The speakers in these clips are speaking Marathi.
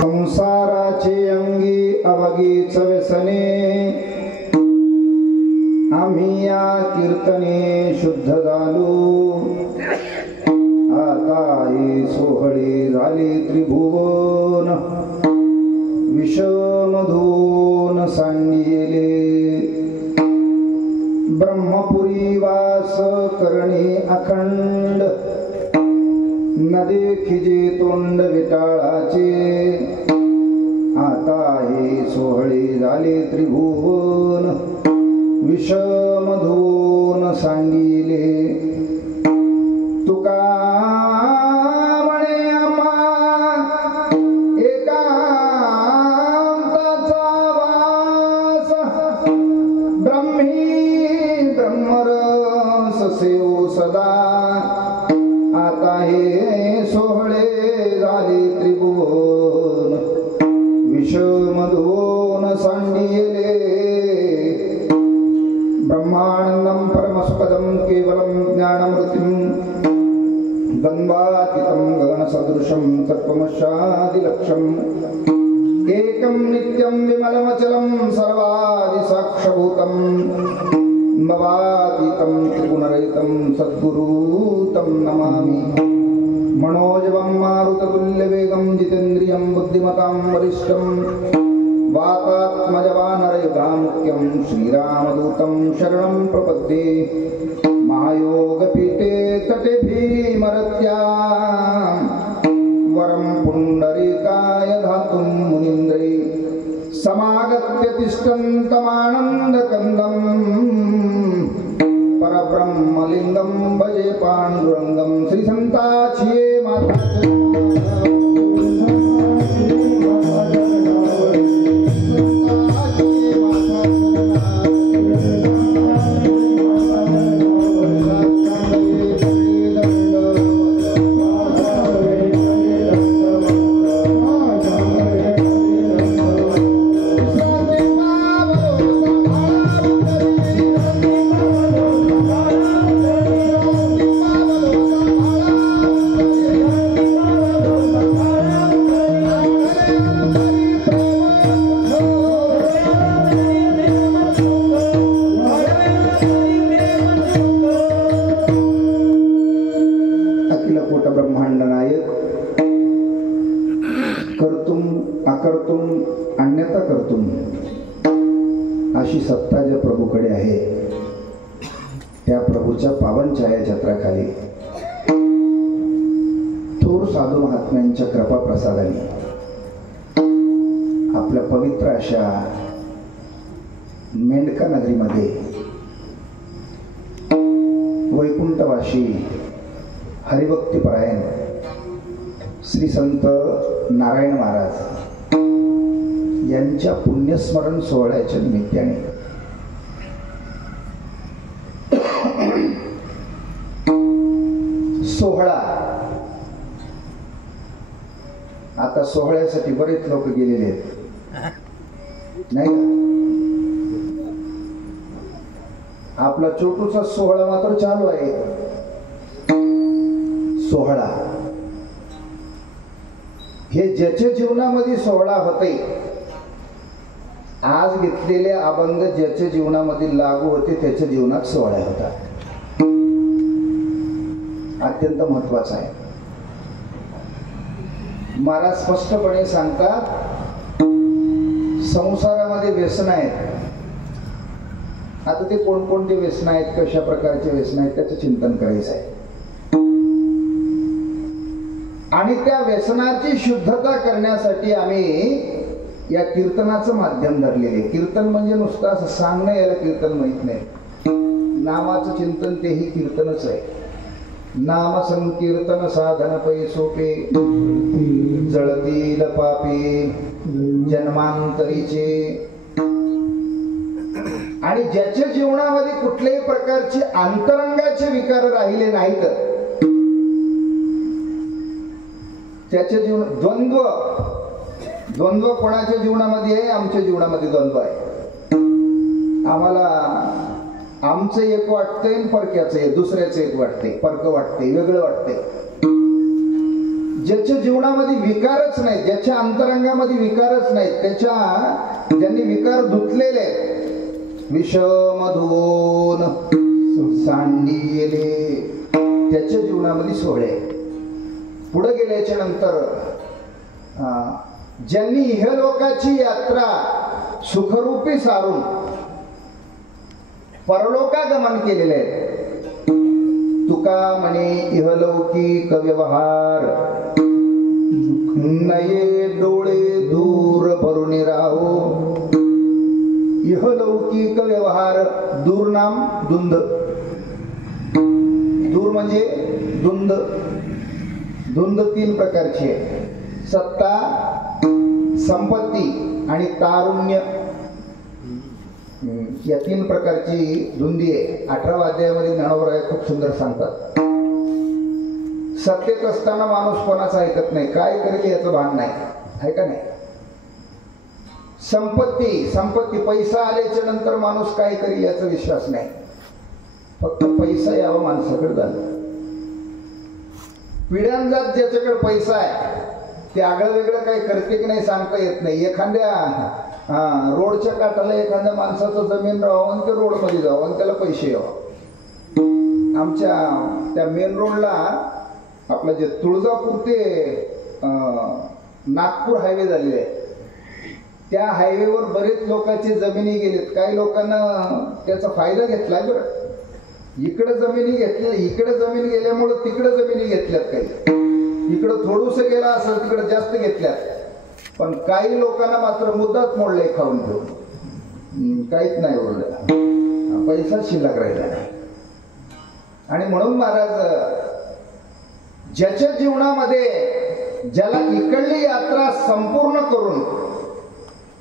संसाराचे अंगी अवगीच व्यसने आम्ही या कीर्तने शुद्ध झालो. आता हे सोहळे झाले त्रिभुवन विषमधून सांडिले. ब्रह्मपुरी वास करणे अखंड न देखिजे तोंड विटाळाचे. आता हे सोहळे झाले त्रिभुवन विषमधून सांगिले. तुका म्हणे आम्हा एकांताचा वास ब्रह्मी ब्रह्मरस सेवू सदा. आता हे सोहळे झाले त्रिभुवन विषमधून सांडिले. ब्रह्मानंदं परमसुखदं केवलं ज्ञानमूर्तिं गंगातीतं गगनसदृशं तत्त्वमस्यादिलक्ष्यम् एकं नित्यं विमलमचलं सर्वादिसाक्षभूतं मवातीतं त्रिगुणरहितं सद्गुरुं नमामि. मनोजवं मारुततुल्यवेगं जितेन्द्रियं बुद्धिमतां वरिष्ठं वातात्मजवानरयुगामुख्यं श्रीरामदूतं शरणं प्रपद्ये महायोगपीठे तटे भीमरत्यां वरं पुण्डरीकाय धातुं मुनीन्द्रे समागत्य तिष्ठन्तमानन्दकन्दम् परब्रह्मलिङ्गं भजे पाण्डुरङ्गं श्रीसन्ताचिये माता अशी सत्ता ज्या प्रभूकडे आहे त्या प्रभूच्या पावन छायाछत्राखाली थोर साधू महात्म्यांच्या कृपा प्रसादाने आपल्या पवित्र अशा मेंढका नगरीमध्ये वैकुंठवासी हरिभक्तीपरायण श्री संत नारायण महाराज यांच्या पुण्यस्मरण सोहळ्याच्या निमित्ताने सोहळा आता सोहळ्यासाठी बरेच लोक गेलेले आहेत नाही का? आपला छोटूसा सोहळा मात्र चालू आहे. सोहळा हे ज्याच्या जीवनामध्ये सोहळा होते, आज घेतलेले अभंग ज्याच्या जीवनामध्ये लागू होते त्याच्या जीवनात सोहळा होता. अत्यंत महत्वाचा आहे. महाराज स्पष्टपणे सांगतात, संसारामध्ये व्यसन आहेत. आता ते कोणकोणते व्यसन आहेत, कशा प्रकारचे व्यसन आहेत त्याचं चिंतन करायचं आहे. आणि त्या व्यसनाची शुद्धता करण्यासाठी आम्ही या कीर्तनाचं माध्यम धरलेले. कीर्तन म्हणजे नुसतं असं सांगणं, याला कीर्तन माहित नाही. नामाचं चिंतन तेही कीर्तनच आहे. नाम संकीर्तन साधन पै सोपे, जळतील पापे जन्मांतरीचे. आणि ज्याच्या जीवनामध्ये कुठल्याही प्रकारचे अंतरंगाचे विकार राहिले नाहीत, त्याच्या जीवन द्वंद्व कोणाच्या जीवनामध्ये आहे? आमच्या जीवनामध्ये द्वंद्व आहे. आम्हाला आमचं एक वाटतंय, परक्याचं एक, दुसऱ्याचं एक वाटतंय, परक वाटतंय, वेगळं वाटतंय. ज्याच्या जीवनामध्ये विकारच नाही, ज्याच्या अंतरंगामध्ये विकारच नाही, त्याच्या ज्यांनी विकार धुतलेले विषमधून सांडिले, त्याच्या जीवनामध्ये सोहळे. पुढे गेल्याच्या नंतर ज्यांनी इहलोकाची यात्रा सुखरूपी सारून परलोकागमन केलेले आहे, तुका म्हणे इहलौकिक व्यवहार नये डोळे दूर भरून राहो. इहलौकिक व्यवहार, दूर नाम दुंद. दूर म्हणजे दुंद. धुंद तीन प्रकारची आहे: सत्ता, संपत्ती आणि तारुण्य. या तीन प्रकारची धुंदी आहे. 18व्या अध्यायामध्ये ज्ञानोबराय खूप सुंदर सांगतात. सत्तेत असताना माणूस कोणाचं ऐकत नाही, काय करेल याचं भान नाही, आहे का नाही. संपत्ती पैसा आल्याच्या नंतर माणूस काय करेल याचा विश्वास नाही, फक्त पैसा यावा माणसाकडे झाला. पिढ्यांजात ज्याच्याकडे पैसा आहे ते आगळं वेगळं काही करते की नाही सांगता येत नाही. एखाद्या रोडच्या काठाला एखाद्या माणसाचं जमीन राहावं आणि ते रोडमध्ये जावं आणि त्याला पैसे यावं. आमच्या त्या मेन रोडला आपलं जे तुळजापूर ते नागपूर हायवे झालेले आहे, त्या हायवेवर बरेच लोकांचे जमिनी गेलेत. काही लोकांना त्याचा फायदा घेतलाय बरं. इकडे जमिनी घेतल्या, इकडे जमीन गेल्यामुळे तिकडे जमिनी घेतल्यात. काही इकडं थोडंसं गेला असेल, तिकडे जास्त घेतल्यात. पण काही लोकांना मात्र मुद्दाच मोडले खाऊन घेऊन. काहीच नाही उरलं, पैसा शिल्लक राहिला नाही. आणि म्हणून महाराज ज्याच्या जीवनामध्ये ज्याला इकडली यात्रा संपूर्ण करून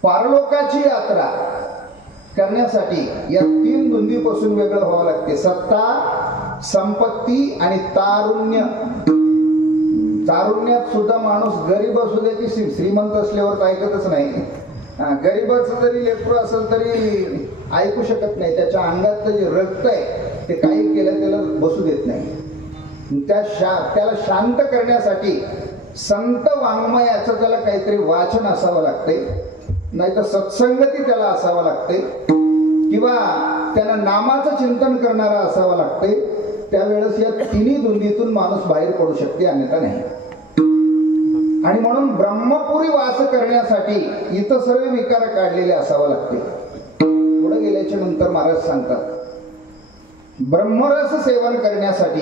पारलोकाची यात्रा करण्यासाठी या 3 धुंदीपासून वेगळं व्हावं लागते. सत्ता, संपत्ती आणि तारुण्य. तारुण्यात सुद्धा माणूस गरीब असू दे की श्रीमंत असल्यावर ऐकतच नाही. गरीबाचं जरी लेकरू असेल तरी ऐकू शकत नाही. त्याच्या अंगातलं जे रक्त आहे ते काही केलं त्याला बसू देत नाही. त्याला शांत करण्यासाठी संत वाङ्मयाचं त्याला काहीतरी वाचन असावं लागते, नाही तर सत्संगती त्याला असावं लागते, किंवा त्याला नामाचं चिंतन करणारा असावं लागते. त्यावेळेस या 3 धुंदीतून माणूस बाहेर पडू शकते, अन्यथा नाही. आणि म्हणून ब्रह्मपुरी वास करण्यासाठी इथं सर्व विकार काढलेले असावं लागते. पुढे गेल्याच्या नंतर महाराज सांगतात ब्रह्मरस सेवन करण्यासाठी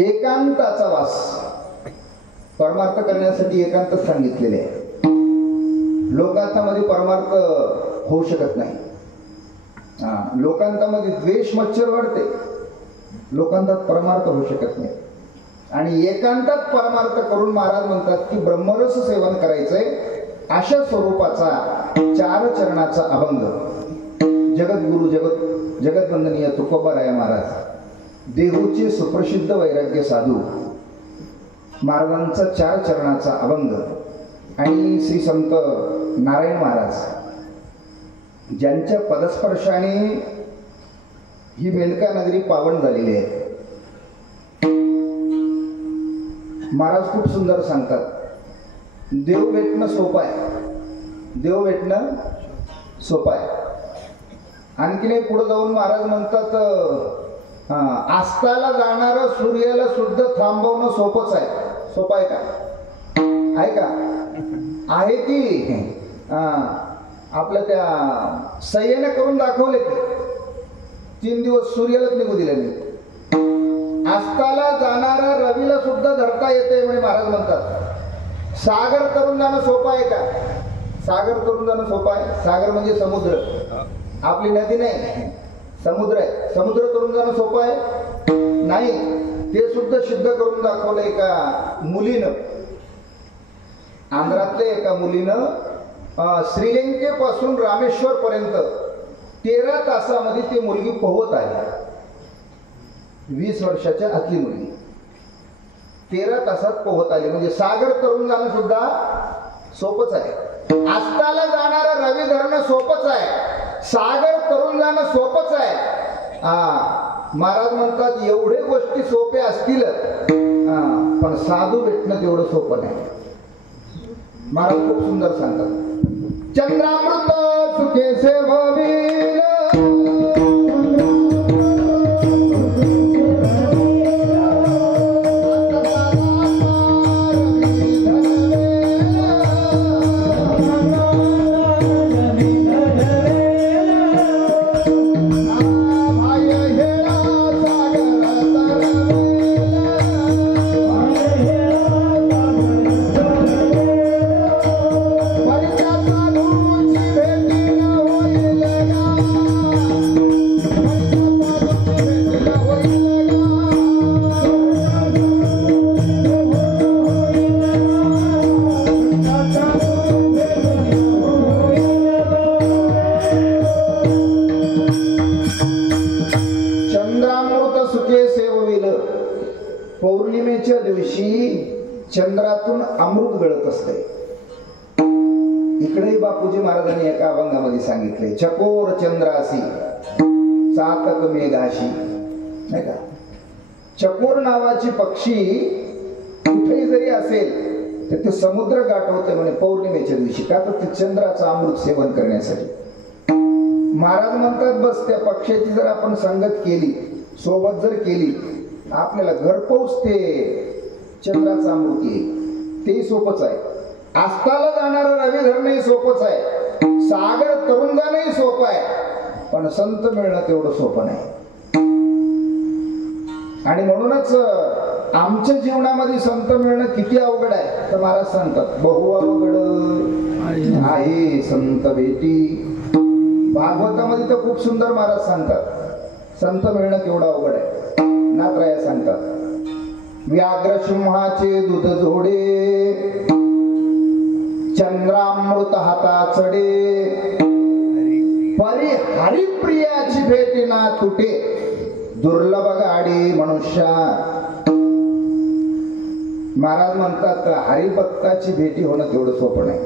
एकांताचा वास. परमार्थ करण्यासाठी एकांत सांगितलेले आहे. लोकांतामध्ये परमार्थ होऊ शकत नाही. लोकांतामध्ये द्वेष मच्छर वाढते, लोकांतात परमार्थ होऊ शकत नाही. आणि एकांतात परमार्थ करून महाराज म्हणतात की ब्रह्मरस सेवन करायचंय. अशा स्वरूपाचा 4 चरणाचा अभंग जगद्गुरु जगतवंदनीय तुकोबाराय महाराज, देहूचे सुप्रसिद्ध वैराग्य साधू महाराजांचा 4 चरणाचा अभंग आणि श्री संत नारायण महाराज ज्यांच्या पदस्पर्शाने ही मेलका नगरी पावन झालेली आहे. महाराज खूप सुंदर सांगतात, देव भेटणं सोपं आहे, देव भेटणं सोपं आहे. आणखीन पुढे जाऊन महाराज म्हणतात आस्ताला जाणारं सूर्याला सुद्धा थांबवणं सोपंच आहे. सोपं आहे का? आहे का? आहे की आपल्या त्या सह्याने करून दाखवले की 3 दिवस सूर्यालाच निघू दिले नाही. आस्ताला जाणारा रवीला सुद्धा धरता येते म्हणे महाराज म्हणतात. सागर तरुण जाणं सोपं आहे का? सागर तरुण जाणं सोपं आहे. सागर म्हणजे समुद्र, आपली नदी नाही, समुद्र आहे. समुद्र तरुण जाणं सोपं आहे नाही. ते सुद्धा सिद्ध करून दाखवलं एका मुलीनं. आंध्रातल्या एका मुलीनं श्रीलंकेपासून रामेश्वर पर्यंत 13 तासामध्ये ती मुलगी पोहत आहे. 20 वर्षाच्या आतली मुलगी 13 तासात पोहत आली. म्हणजे सागर तरुण जाणं सुद्धा सोपंच आहे. आस्ताला जाणारा रवी धरणं सोपंच आहे. सागर तरुण जाणं सोपंच आहे. महाराज म्हणतात एवढे गोष्टी सोप्या असतील पण साधू भेटणं तेवढं सोपं नाही. महाराज खूप सुंदर सांगतात, चंद्रामृत सुखे सेववीर पौर्णिमेच्या दिवशी चंद्रातून अमृत गळत असते. इकडेही बापूजी महाराजांनी एका अभंगामध्ये सांगितले, चकोर चंद्रासी चातक मेघाशी. नाही का? चकोर नावाची पक्षी कुठेही जरी असेल तर ते समुद्र गाठवते म्हणे पौर्णिमेच्या दिवशी. का? तर ते चंद्राचं अमृत सेवन करण्यासाठी. महाराज म्हणतात बस त्या पक्षाची जर आपण संगत केली, सोबत जर केली, आपल्याला घरपोच ते चंद्राचा अमृत येईल. तेही सोपंच आहे. आस्ताला जाणारं रवी धरणंही सोपंच आहे, सागर तरुण जाणंही सोपं आहे, पण संत मिळणं तेवढं सोपं नाही. आणि म्हणूनच आमच्या जीवनामध्ये संत मिळणं किती अवघड आहे तर महाराज सांगतात, बहु अवघड आहे संत भेटी. भागवतामध्ये तर खूप सुंदर महाराज सांगतात संत मिळणं केवढं अवघड आहे. नाथराय सांगतात, व्याघ्र सिंहाचे दूध जोडे, चंद्रामृत हाता चढे, परी हरिप्रियाची भेटी ना तुटे, दुर्लभ गाडी मनुष्या. महाराज म्हणतात हरिभक्ताची भेटी होणं तेवढं सोपं नाही.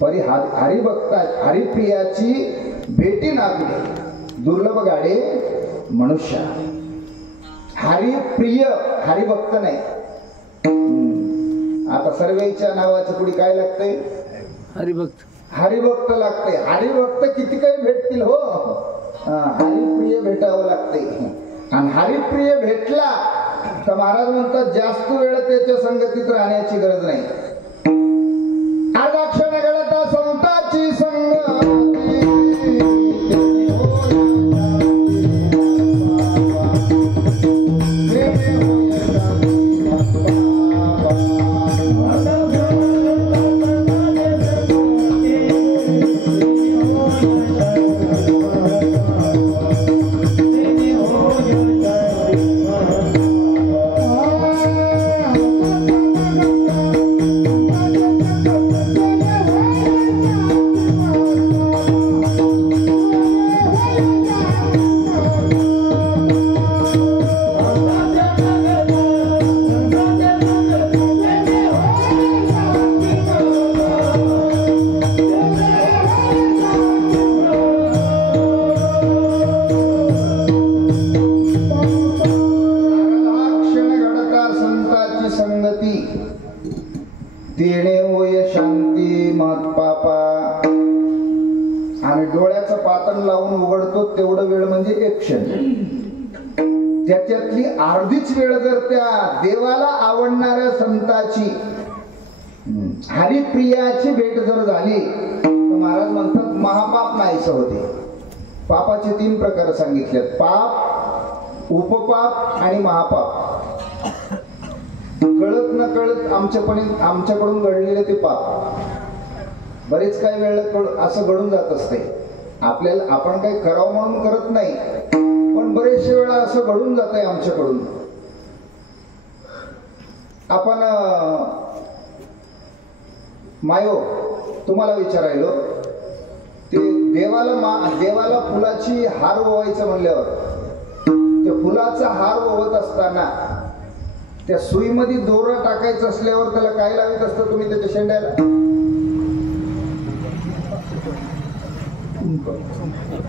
परी हरिभक्ता हरिप्रियाची भेटी ना तुटे, दुर्लभ गाडी मनुष्या. हरिप्रिय हरिभक्त नाही. आता सर्वेच्या नावाच्या पुढे काय लागतंय? हरिभक्त. हरिभक्त लागते. हरिभक्त किती काही भेटतील हो, हरिप्रिय भेटावं लागते. आणि हरिप्रिय भेटला तर महाराज म्हणतात जास्त वेळ त्याच्या संगतीत राहण्याची गरज नाही. आदाक्षण गळता संताची संगती, देणे होय शांती मत पापा. आणि डोळ्याचं पातण लावून उघडतो तेवढं वेळ म्हणजे एक क्षण. त्याच्यातली अर्धीच वेळ जर त्या देवाला आवडणाऱ्या संताची हरिप्रियाची भेट जर झाली तर महाराज म्हणतात महापाप नाहीसं होते. पापाचे 3 प्रकार सांगितलेत, पाप, उपपाप आणि महापाप. कळत न कळत आमच्याकडून घडलेले ते पाप बरेच काही वेळ असं घडून जात असते. आपल्याला आपण काही करावं म्हणून करत नाही, पण बरेचशे वेळा असं घडून जात आहे आमच्याकडून. आपण मायो तुम्हाला विचारायलो, ते देवाला फुलाची हार ओवायचं म्हणल्यावर ते फुलाचा हार ओवत असताना त्या सुईमध्ये दोरा टाकायचं असल्यावर त्याला काय लावित असतं तुम्ही त्याच्या शेंड्याला?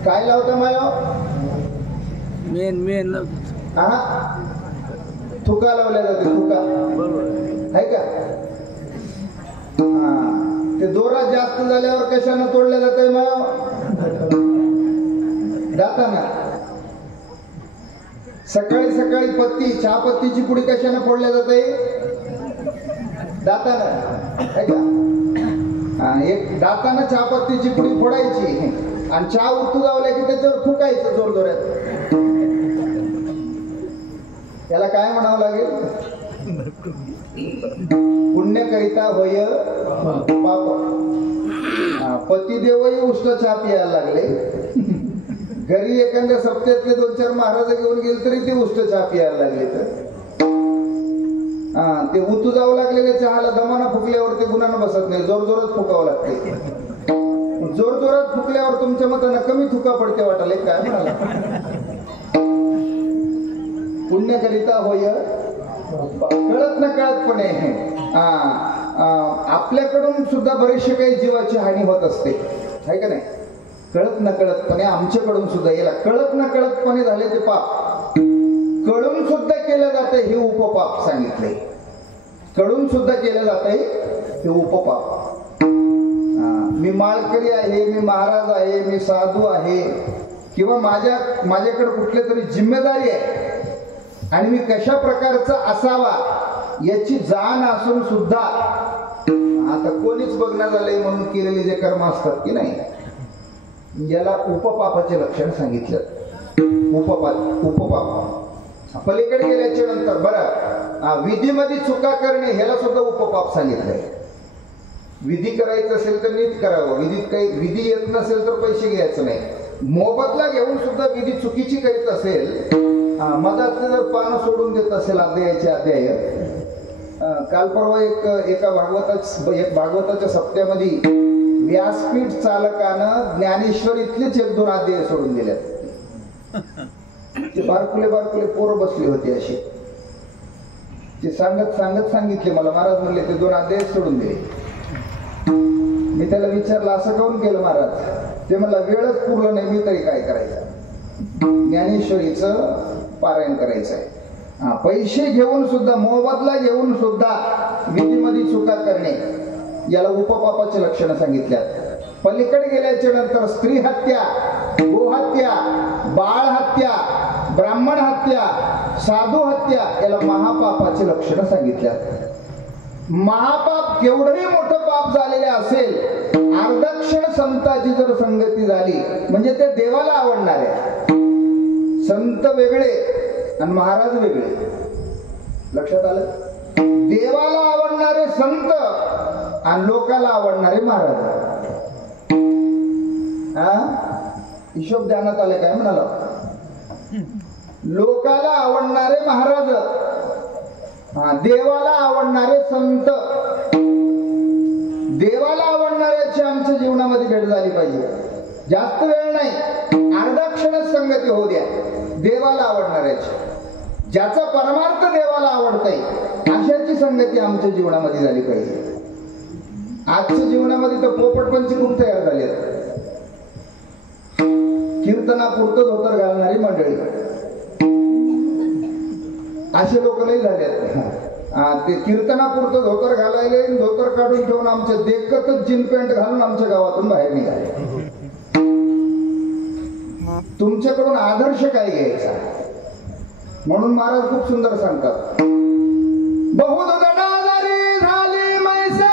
काय लावता माया? मेन थुका लावल्या जाते. थुका आहे का? ते दोरा जास्त झाल्यावर कशानं तोडल्या जाते माया? दाताना. सकाळी सकाळी पत्ती, चहा पत्तीची पुडी कशाने फोडल्या जाते? दातानं आहे का? एक दातानं चहा पत्तीची पुडी फोडायची आणि चहा उतू जावल्या की त्याच्यावर फुकायचं जोर जोरात. त्याला काय म्हणावं लागेल? पुण्यकरिता होय पाप. पतिदेवही उष्ण चहा प्यायला लागले. घरी एखाद्या सप्त्यातले 2-4 महाराज घेऊन गेले तरी ते उष्ट चहा प्यायला लागले. तर ते उतू जावं लागलेले चहाला दमाना फुकल्यावर ते गुणानं बसत नाही, जोर जोरात फुकावं लागते. जोर जोरात फुकल्यावर तुमच्या मतानं कमी थुका पडते वाटायला काय म्हणाला? पुण्यकरिता होय कळत न कळतपणे आपल्याकडून सुद्धा बरेचसे काही जीवाची हानी होत असते, आहे का नाही? कळत न कळतपणे आमच्याकडून सुद्धा. याला कळत न कळतपणे झाले ते पाप. कळून सुद्धा केलं जाते हे उपपाप सांगितले. कळून सुद्धा केलं जाते हे उपपाप. मी माळकरी आहे, मी महाराज आहे, मी साधू आहे, किंवा माझ्याकडे कुठली तरी जिम्मेदारी आहे आणि मी कशा प्रकारचा असावा याची जाण असून सुद्धा आता कोणीच बघण्यात आलंय म्हणून केलेले जे कर्म असतात की नाही, याला उपपापाचे लक्षण सांगितलं. उपपाप पलीकडे गेल्याच्या नंतर बरं विधीमध्ये चुका करणे ह्याला सुद्धा उपपाप सांगितलंय. विधी करायचं असेल तर नीट करावं, विधीत काही विधी येत नसेल तर पैसे घ्यायचं नाही. मोबदला घेऊन सुद्धा विधी चुकीची करीत असेल, मधात जर पानं सोडून देत असेल अध्यायाचे अध्याय. काल परवा एक भागवताच्या सप्त्यामध्ये व्यासपीठ चालकानं ज्ञानेश्वरीतलेच 1-2 अध्याय सोडून दिले. ते बारकुले पोरं बसली होती अशी, ते सांगत सांगितले मला. महाराज म्हणले ते 2 अध्याय सोडून दिले. मी त्याला विचारलं असं काऊन केलं महाराज? ते मला वेळच पुरलं नाही, मी तरी काय करायचं, ज्ञानेश्वरीचं पारायण करायचं आहे. पैसे घेऊन सुद्धा, मोबदला घेऊन सुद्धा विधीमध्ये चुका करणे याला उपपापाचे लक्षणं सांगितल्यात. पलीकडे गेल्याच्या नंतर स्त्री हत्या, गोहत्या, बाळ हत्या, ब्राह्मण हत्या, साधू हत्या याला महापापाचे लक्षणं सांगितल्यात. महापाप केवढंही मोठं पाप झालेले असेल, अर्धक्षण संताची जर संगती झाली म्हणजे ते देवाला आवडणार आहे. संत वेगळे आणि महाराज वेगळे, लक्षात आलं? देवाला आवडणारे संत आणि लोकाला आवडणारे महाराज. हिशोब ध्यानात आले काय म्हणाला? लोकाला आवडणारे महाराज, देवाला आवडणारे संत. देवाला आवडणाऱ्याची आमच्या जीवनामध्ये भेट झाली पाहिजे. जास्त वेळ नाही, अर्धा क्षणच संगती होऊ द्या देवाला आवडणाऱ्याची. ज्याचा परमार्थ देवाला आवडतंय अशाची संगती आमच्या जीवनामध्ये झाली पाहिजे. आजच्या जीवनामध्ये तर पोपटपंची खूप तयार झाली आहेत. कीर्तनापुरतं धोतर घालणारी मंडळी, असे लोक नाही झाले. ते कीर्तनापुरतं धोतर घालायले, धोतर काढून ठेवून आमच्या देखतच जीन पॅन्ट घालून आमच्या गावातून बाहेर निघाले. तुमच्याकडून आदर्श काय घ्यायचा? म्हणून महाराज खूप सुंदर सांगतात, बहुत गणाधारी झाली मैसे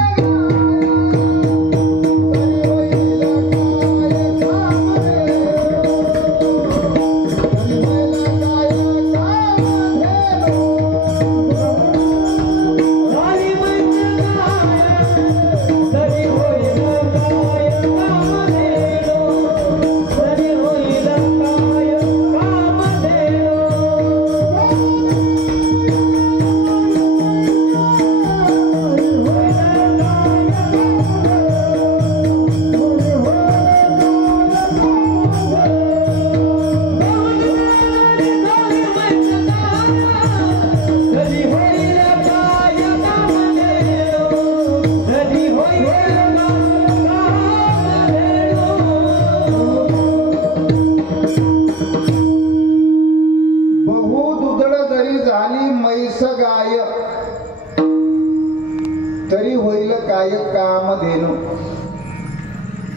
तरी होईल काय कामधेनु.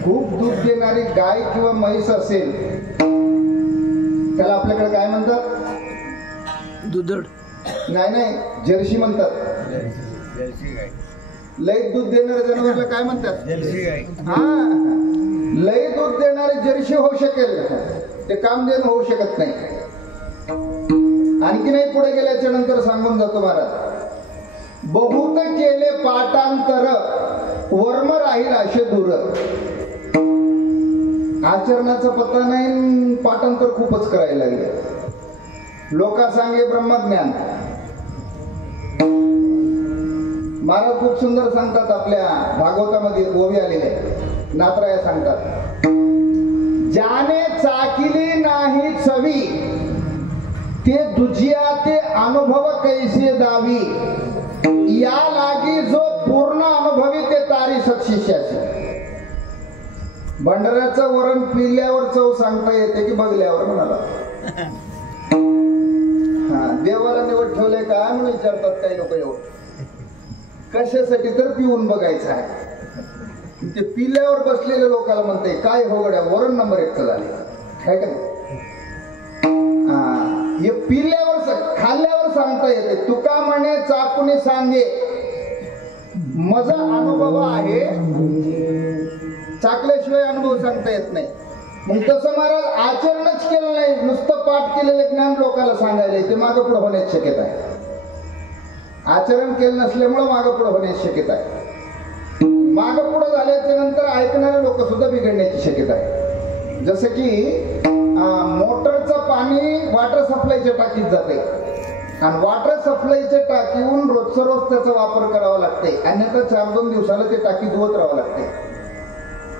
खूप दूध देणारी गाय किंवा म्हैस असेल त्याला आपल्याकडे काय म्हणतात? दुधड नाही, जर्सी म्हणतात. लय दूध देणाऱ्या जनावराला काय म्हणतात? लय दूध देणारे जर्सी होऊ शकेल, ते कामधेनु होऊ शकत नाही. आणखी नाही पुढे गेल्याच्या नंतर सांगून जातो महाराज, बहुत केले पाठांतर वर्म राहील असे दूर. आचरणाचा पत्ता नाही, पाठांतर खूपच करायला लागले. लोका सांगे ब्रह्मज्ञान. महाराज खूप सुंदर सांगतात, आपल्या भागवतामध्ये ओवी आलेले नाथराया सांगतात, ज्याने चाकिली नाही चवी ते दुजिया ते अनुभव कैसे दावी. या लागी जो पूर्ण अनुभवी ते तारी सत्शिष्याचे. भंडाऱ्याचं वरण पिल्यावर चव सांगता येते की बघल्यावर म्हणाला. देवाला निवड ठेवले काय म्हणून विचारतात काही लोक. एवढं कशासाठी? तर पिऊन बघायचं आहे. ते पिल्यावर बसलेल्या लोकांना म्हणते काय हो गड्या वरण नंबर 1 झाले काय का? हे पिल्यावर खाल्ल्यावर सांगता येते. तुका म्हणे चाकुने सांगे माझा अनुभव आहे, चाकल्याशिवाय अनुभव सांगता येत नाही. मग तसं महाराज आचरणच केलं नाही, नुसतं पाठ केलेलं ज्ञान लोकांना सांगायला ते मागं पुढे होण्याची शक्यता आहे. आचरण केलं नसल्यामुळं मागं पुढे होण्याची शक्यता आहे. मागं पुढे झाल्याच्या नंतर ऐकणारे लोक सुद्धा बिघडण्याची शक्यता आहे. जसं की मोटरचं पाणी वॉटर सप्लायच्या टाकीत जाते आणि वॉटर सप्लायच्या टाकीहून रोजचा रोज त्याचा वापर करावा लागते, अन्यथा 4-2 दिवसाला ते टाकी धुवत राहावं लागते.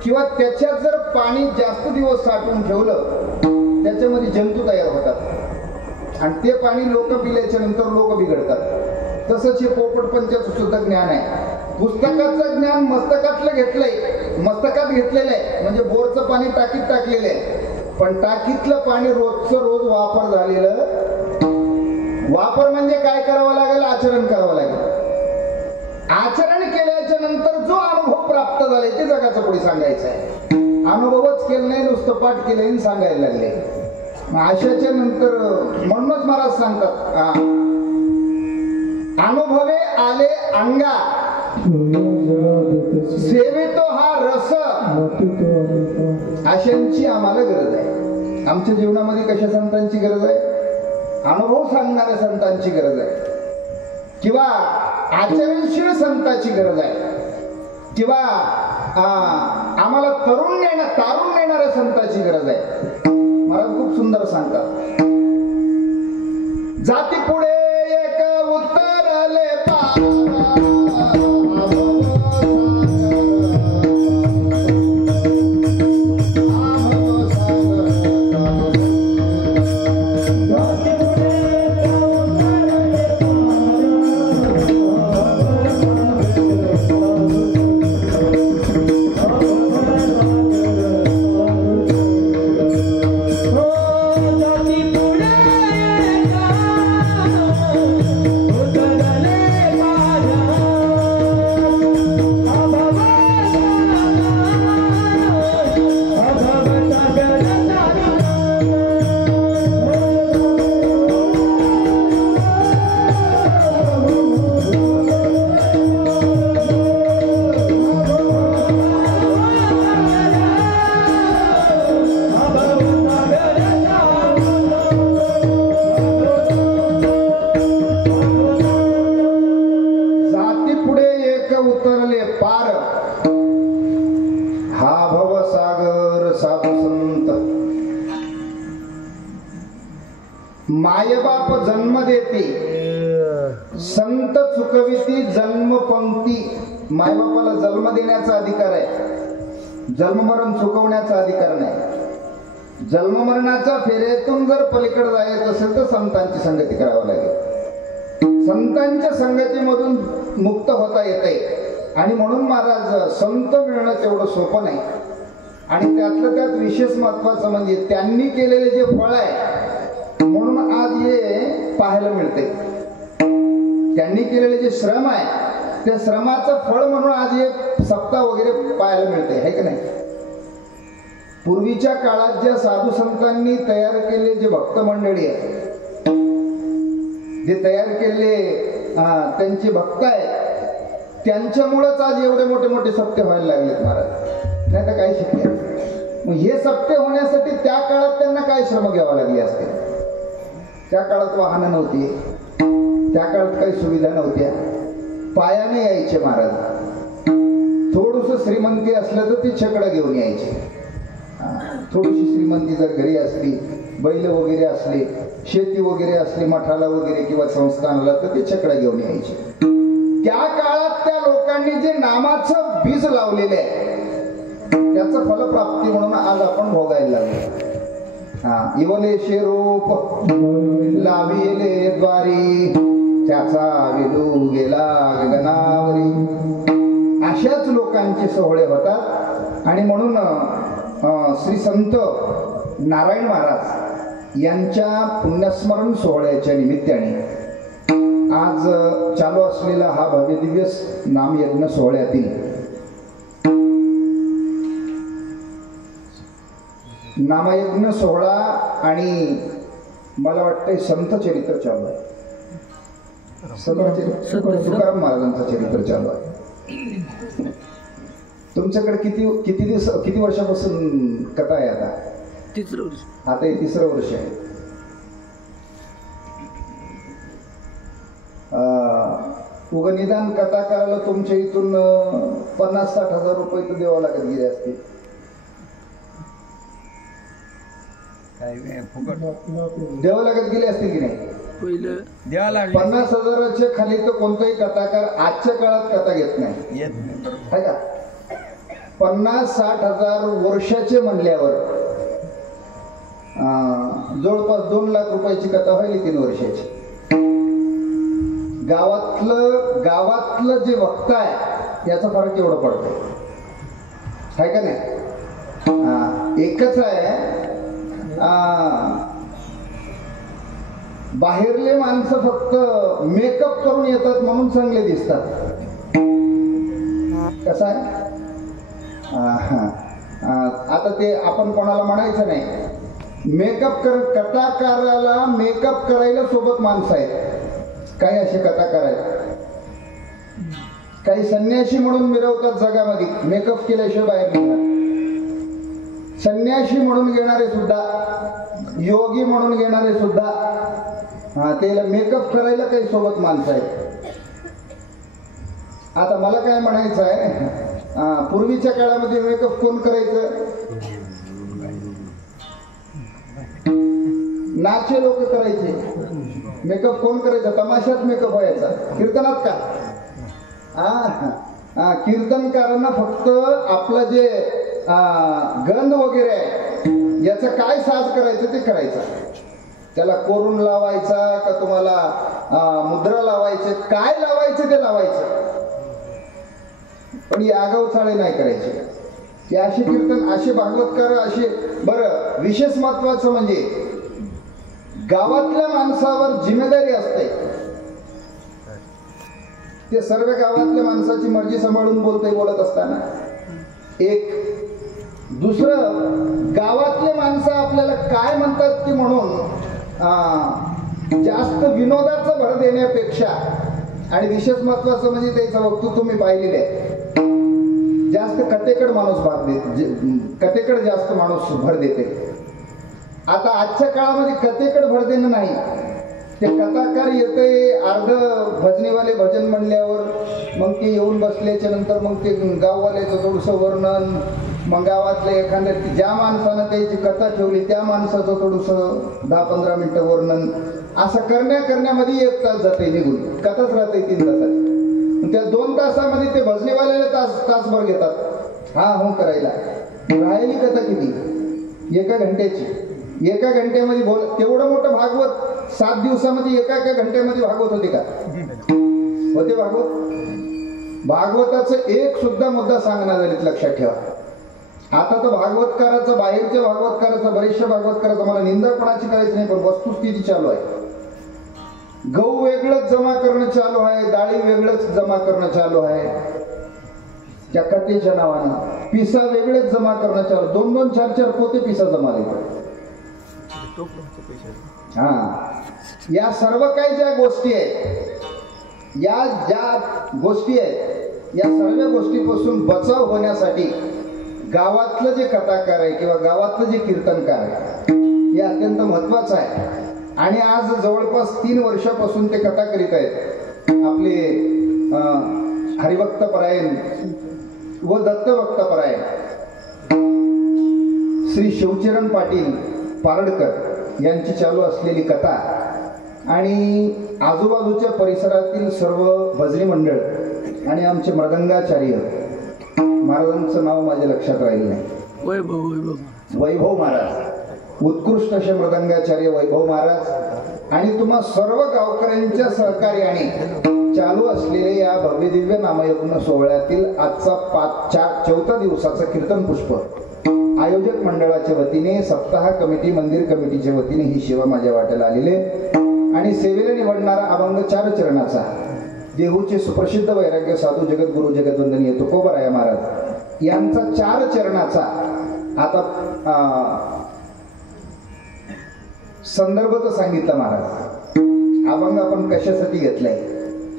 किंवा त्याच्यात जर पाणी जास्त दिवस साठवून ठेवलं त्याच्यामध्ये जंतू तयार होतात आणि ते पाणी लोक पिल्याच्या नंतर लोक बिघडतात. तसंच हे पोपटपंचाचं सुद्धा ज्ञान आहे. पुस्तकाचं ज्ञान मस्तकातलं घेतलंय, मस्तकात घेतलेलं आहे, म्हणजे बोरचं पाणी टाकीत टाकलेलं आहे, पण टाकीतलं पाणी रोजचं रोज वापर झालेलं. वापर म्हणजे काय करावं लागेल? आचरण करावं लागेल. आचरण केल्याच्या नंतर जो अनुभव प्राप्त झालाय ते जगाचं पुढे सांगायचं आहे. अनुभवच केलं नाही, नुसतं पाठ केलं सांगायला लागले. अशाच्या नंतर म्हणूनच महाराज सांगतात, अनुभवे आले अंगा सेवेतो हा रस. अशांची आम्हाला गरज आहे. आमच्या जीवनामध्ये कशा संतांची गरज आहे? अनुभव सांगणाऱ्या संतांची गरज आहे, किंवा आचरणशील संतांची गरज आहे, किंवा आम्हाला तारून नेणाऱ्या संतांची गरज आहे. मला खूप सुंदर सांगतात, जाती पुढे एक उतरले मायबाप जन्म देते, संत चुकविती जन्म पंक्ती. मायबापाला जन्म देण्याचा अधिकार आहे, जन्ममरण चुकवण्याचा अधिकार नाही. जन्ममरणाच्या फेऱ्यातून जर पलीकडे जायचं असेल तर संतांची संगती करावी लागेल. संतांच्या संगतीमधून मुक्त होता येते. आणि म्हणून महाराज संत मिळणं तेवढं सोपं नाही. आणि त्यातलं त्यात विशेष महत्वाचं म्हणजे त्यांनी केलेले जे फळ आहे, म्हणून आज हे पाहायला मिळते. त्यांनी केलेले जे श्रम आहे त्या श्रमाचं फळ म्हणून आज हे सप्ताह वगैरे पाहायला मिळते, आहे की नाही? पूर्वीच्या काळात ज्या साधू संतांनी तयार केले जे भक्त मंडळी आहे, जे तयार केले त्यांचे भक्त आहेत, त्यांच्यामुळेच आज एवढे मोठे मोठे सप्ते व्हायला लागलेत महाराज. नाही तर काय शक्य? मग हे सप्ते होण्यासाठी त्या काळात त्यांना काय श्रम घ्यावा लागले असते? त्या काळात वाहनं नव्हती, त्या काळात काही सुविधा नव्हत्या, पायाने यायचे महाराज. थोडस श्रीमंती असलं तर ती छकडं घेऊन यायचे. थोडीशी श्रीमंती जर घरी असली, बैल वगैरे असले, शेती वगैरे असली मठाला वगैरे किंवा संस्थानाला, तर ते छकडं घेऊन यायचे. त्या काळात त्या लोकांनी जे नामाचं बीज लावलेलं आहे त्याचं फलप्राप्ती म्हणून आज आपण भोगायला लागलो. इवलेशे रूप लाविले द्वारी, त्याचा विलू गेला गगनावरी. अशाच लोकांचे सोहळे होतात. आणि म्हणून श्री संत नारायण महाराज यांच्या पुण्यस्मरण सोहळ्याच्या निमित्ताने आज चालू असलेला हा भव्य दिव्य नामयज्ञ सोहळ्यातील नामयज्ञ सोहळा आणि मला वाटतंय संत चरित्र चालू आहे. तुकाराम महाराजांचं चरित्र चालू आहे. तुमच्याकडे किती वर्षापासून कथा आहे? आता तिसरं वर्ष. आता हे 3रं वर्ष आहे. निदान कथा करायला तुमच्या इथून 50-60 हजार रुपये तर द्यावं लागत गेले असतील. द्यावं लागत गेले असतील की नाही? पहिलं 50,000च्या खाली तर कोणताही कथाकार आजच्या काळात कथा घेत नाही, आहे का? 50-60 हजार वर्षाचे म्हणल्यावर जवळपास 2 लाख रुपयाची कथा व्हायली 3 वर्षाची. गावातलं जे वक्ता आहे याचा फरक एवढा पडतो, आहे का नाही? एकच आहे, बाहेरले माणसं फक्त मेकअप करून येतात म्हणून चांगले दिसतात. कसं आहे? आता ते आपण कोणाला म्हणायचं नाही. कथाकाराला मेकअप करायला सोबत माणसं आहेत. काही असे कथाकार आहेत, काही संन्यासी म्हणून मिरवतात जगामध्ये, मेकअप केल्याशिवाय बाहेर निघतात. संन्यासी म्हणून घेणारे सुद्धा, योगी म्हणून घेणारे सुद्धा, त्याला मेकअप करायला काही सोबत माणसं आहेत. आता मला काय म्हणायचं आहे, पूर्वीच्या काळामध्ये मेकअप कोण करायचं? नाचे लोक करायचे. मेकअप कोण करायचा? तमाशात मेकअप व्हायचा, कीर्तनात का? कीर्तनकारांना फक्त आपलं जे गंध वगैरे आहे याचं काय साज करायचं ते करायचं. त्याला कोरून लावायचा का तुम्हाला मुद्रा लावायचे, काय लावायचं ते लावायचं, पण ही आगाऊ चाळे नाही करायचे. हे असे कीर्तन, असे भागवतकार, असे. बरं, विशेष महत्वाचं म्हणजे गावातल्या माणसावर जिम्मेदारी असते. ते सर्व गावातल्या माणसाची मर्जी सांभाळून बोलत असताना. एक दुसरं, गावातले माणसं आपल्याला काय म्हणतात की म्हणून जास्त विनोदाचा भर देण्यापेक्षा, आणि विशेष महत्वाचं म्हणजे त्याचं वक्तृत्व मी पाहिलेलं आहे, जास्त कथेकडे माणूस कथेकडे जास्त माणूस भर देते. आता आजच्या काळामध्ये कथेकडे भर देणं नाही, ते कथाकार येते अर्ध भजनीवाले भजन म्हणल्यावर मग ते येऊन बसल्याच्या नंतर मग ते गाववाल्याचं थोडंसं वर्णन, मग गावातल्या एखाद्या ज्या माणसानं त्याची कथा ठेवली त्या माणसाचं थोडंसं 10-15 मिनिटं वर्णन, असं करण्यामध्ये 1 तास जाते निघून. कथाच राहते 3 तासात. त्या 2 तासामध्ये ते भजनीवाल्याला तासभर घेतात हो करायला. राहिली कथा किती? 1 घंट्याची. 1 घंट्यामध्ये तेवढं मोठं भागवत 7 दिवसामध्ये 1 घंट्यामध्ये भागवत होते का? होते भागवताचं एक सुद्धा मुद्दा सांगणार झालीत, लक्षात ठेवा. आता तर भागवतकाराचा, बाहेरच्या भागवतकाराचा, बरेचशा भागवतकाराचा, मला निंदा कोणाची करायची नाही, पण वस्तुस्थिती चालू आहे. गहू वेगळंच जमा करणं चालू आहे, डाळी वेगळंच जमा करणं चालू आहे त्या कथेच्या नावानं. पिसा वेगळेच जमा करणं चालू, 2-2, 4-4 पोते पिसा जमा झाले. या सर्व काही ज्या गोष्टी आहेत, या सर्व गोष्टीपासून बचाव होण्यासाठी गावातलं जे कथाकार आहे किंवा गावातलं जे कीर्तनकार आहे हे अत्यंत महत्वाचं आहे. आणि आज जवळपास 3 वर्षापासून ते कथा करीत आहेत. आपले हरिभक्तपरायण व दत्तभक्तपरायण श्री शिवचरण पाटील पारडकर यांची चालू असलेली कथा, आणि आजूबाजूच्या परिसरातील सर्व भजनी मंडळ आणि आमचे मृदंगाचार्य, महाराजांचं नाव माझ्या लक्षात राहिलं नाही, वैभव महाराज, उत्कृष्ट असे मृदंगाचार्य वैभव महाराज, आणि तुम्हा सर्व गावकऱ्यांच्या सहकार्याने चालू असलेले या भव्य दिव्य नामयज्ञ सोहळ्यातील आजचा 4थ्या दिवसाचा कीर्तन पुष्प आयोजक मंडळाच्या वतीने, सप्ताह कमिटी, मंदिर कमिटीच्या वतीने ही सेवा माझ्या वाट्याला आलेले. आणि सेवेला निवडणारा अभंग 4 चरणाचा देहूचे सुप्रसिद्ध वैराग्य साधू जगद्गुरु जगद्वंदनीय तुकोबराय महाराज यांचा 4 चरणाचा आता संदर्भ तर सांगितला महाराज. अभंग आपण कशासाठी घेतलाय?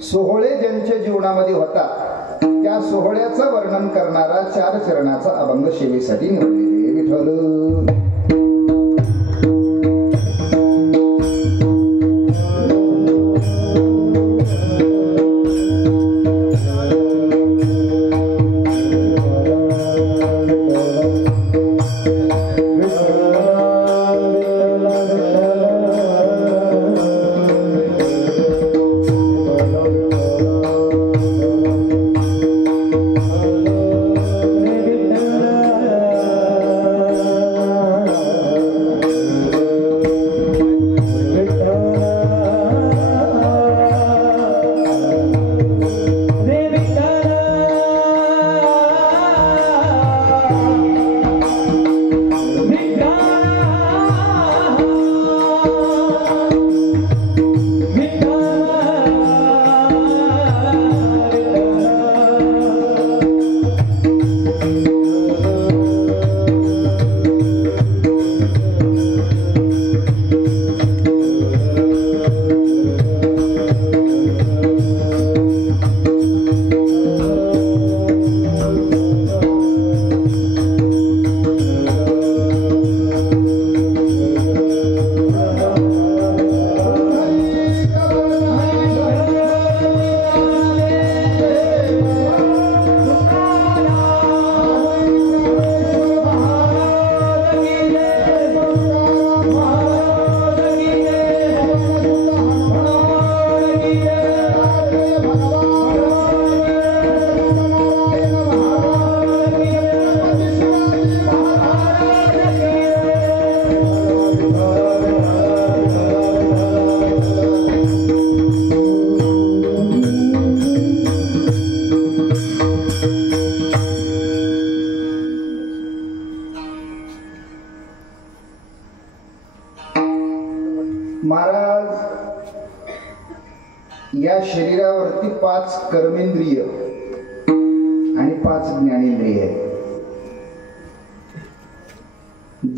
सोहळे ज्यांच्या जीवनामध्ये होतात त्या सोहळ्याचं वर्णन करणारा 4 चरणाचा अभंग सेवेसाठी निवडलेले. विठ्ठल या शरीरावरती 5 कर्मेंद्रिय आणि 5 ज्ञानेंद्रिय आहेत.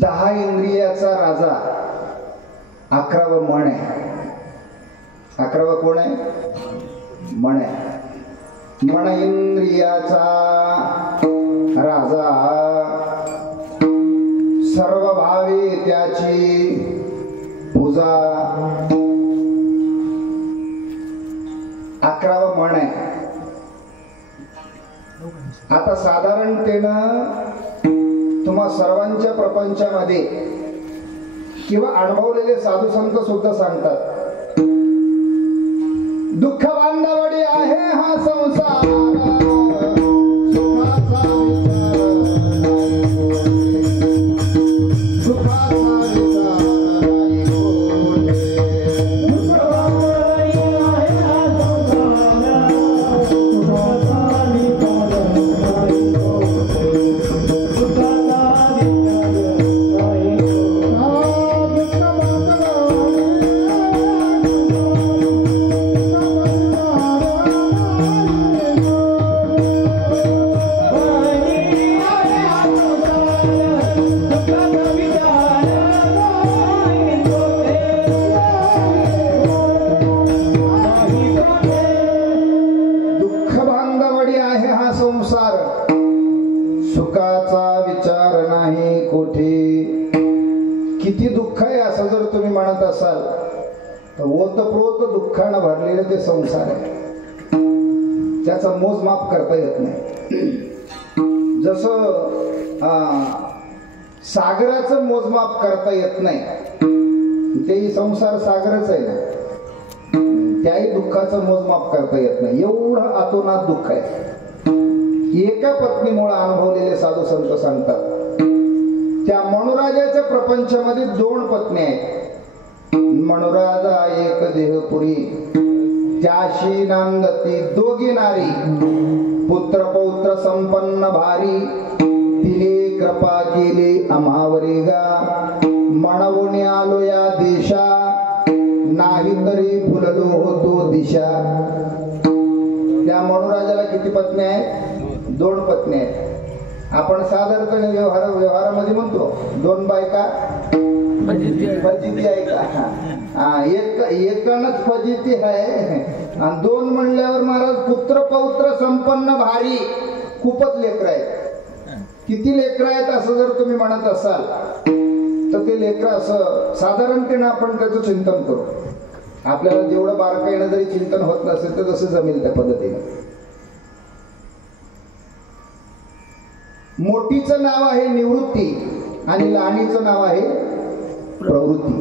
10 इंद्रियाचा राजा 11वं मन आहे. 11वं कोण आहे? मन आहे. मन इंद्रियाचा राजा सर्व भावे त्याची पूजा. 11वं मन आहे. आता साधारणतेनं तुम्हा सर्वांच्या प्रपंचामध्ये किंवा अनुभवलेले साधू संत सुद्धा सांगतात, दुःख बांधवडी आहे हा संसार, सुखाचा विचार नाही कोठे. किती दुःख आहे असं जर तुम्ही म्हणत असाल तर ओतप्रोत दुःखानं भरलेलं ते संसार आहे. त्याचा मोजमाप करता येत नाही. जसं सागराचं मोजमाप करता येत नाही, तेही संसार सागरच आहे ना, त्याही दुःखाचं मोजमाप करता येत नाही. एवढं अतोनात दुःख आहे. एका पत्नीमुळे अनुभवलेले साधू संत सांगतात, त्या मनुराजाच्या प्रपंचामध्ये 2 पत्नी आहेत. मनुराजा एक देहपुरी, त्याशी नांदती 2 नारी. पुत्र पौत्र संपन्न भारी, तिने कृपा केली आम्हावरी गा. म्हणून आलो या देशा, नाही तरी फुललो होतो दिशा. त्या मनुराजाला किती पत्नी आहेत? 2 पत्नी आहेत. आपण साधारणपणे व्यवहारामध्ये म्हणतो 2 बायका फजिती आहे का? एकानच फजिती आहे आणि 2 म्हणल्यावर महाराज पुत्र पौत्र संपन्न भारी, खूपच लेकर आहेत. किती लेकर आहेत असं जर तुम्ही म्हणत असाल तर ते लेकर असं साधारणपणे आपण त्याचं चिंतन करू. आपल्याला जेवढं बारकाईनं जरी चिंतन होत नसेल तर जसं जमेल त्या पद्धतीने. मोठीचं नाव आहे निवृत्ती आणि लहानीचं नाव आहे प्रवृत्ती.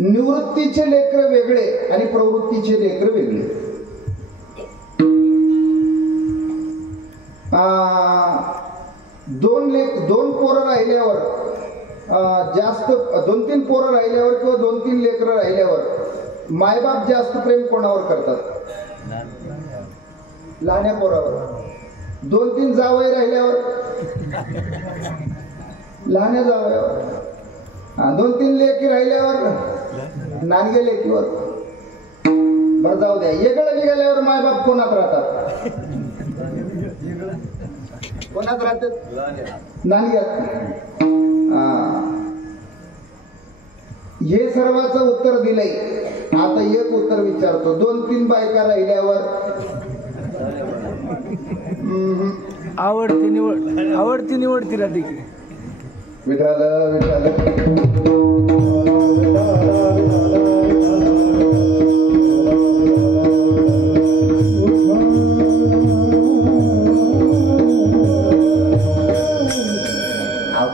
निवृत्तीचे लेकर वेगळे आणि प्रवृत्तीचे लेकर वेगळे. दोन पोरं राहिल्यावर जास्त 2-3 पोरं राहिल्यावर किंवा 2-3 लेकरं राहिल्यावर मायबाप जास्त प्रेम कोणावर करतात? लहान्या पोरावर. 2-3 जावई राहिल्यावर लहान्या जावयावर. 2-3 लेकी राहिल्यावर नानगे लेकीवर. बरं जाऊ द्या, वेगळं निघाल्यावर मायबाप कोणात राहतात? कोणात राहतात? नानग्यात. हे सर्वांचं उत्तर दिलंय. आता एक उत्तर विचारतो. 2-3 बायका राहिल्यावर आवडती निवडती राहते की. विठाल विठाल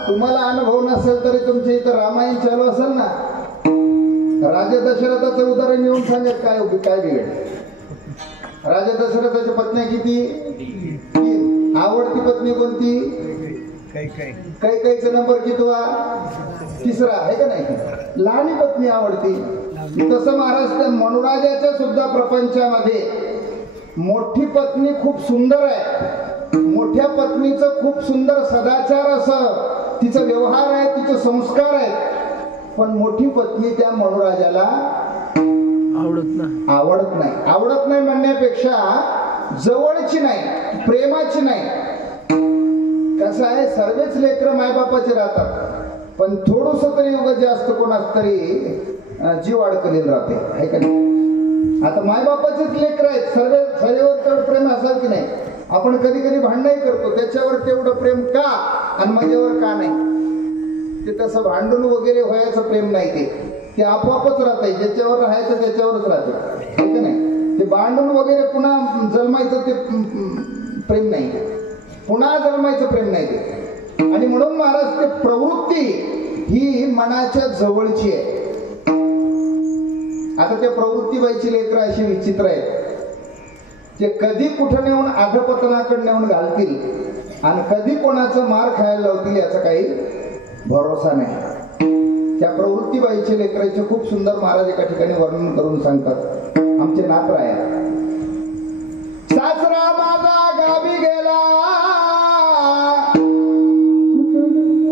तुम्हाला अनुभव नसेल तरी तुमच्या इथं रामायण चालू असेल ना, राजा दशरथाचं उदाहरण येऊन सांगत काय बिघड. राजा दशरथाच्या पत्न्या किती? 3. आवडती पत्नी कोणती? कैकेयीचा नंबर कितवा? 3रा आहे का नाही? लहानी पत्नी आवडती. तसं महाराज त्या मनुराजाच्या सुद्धा प्रपंचामध्ये मोठी पत्नी खूप सुंदर आहे. मोठ्या पत्नीचं खूप सुंदर सदाचार असं तिचा व्यवहार आहे, तिचे संस्कार आहेत. पण मोठी पत्नी त्या मनुराजाला आवडत नाही म्हणण्यापेक्षा जवळची नाही, प्रेमाची नाही. कसं आहे, सर्वच लेकरं मायबापाचे राहतात, पण थोडस तरी उगाच जास्त कोणाच तरी जीव अडकलेला राहते, आहे का नाही? आता मायबापाचेच लेकर आहेत, सर्वेवर तेवढं प्रेम असाल की नाही? आपण कधी कधी भांडणही करतो, त्याच्यावर तेवढं प्रेम का आणि माझ्यावर का नाही? ते तसं भांडून वगैरे व्हायचं प्रेम नाही, ते आपोआपच राहतंय. ज्याच्यावर राहायचं त्याच्यावरच राहतं, आहे का नाही? ते भांडून वगैरे पुन्हा जन्मायचं ते प्रेम नाही, पुन्हा जन्मायचं प्रेम नाही ते. आणि म्हणून महाराज ते प्रवृत्ती ही मनाच्या जवळची आहे. आता त्या प्रवृत्तीबाईची लेकरं अशी विचित्र आहेत, ते कधी कुठं नेऊन अधपतनाकडे नेऊन घालतील आणि कधी कोणाचं मार खायला लावतील याचा काही भरोसा नाही. त्या प्रवृत्तीबाईचे लेकराचे खूप सुंदर महाराज एका ठिकाणी वर्णन करून सांगतात. आमचे नातराय, सासरा माझा गावी गेला,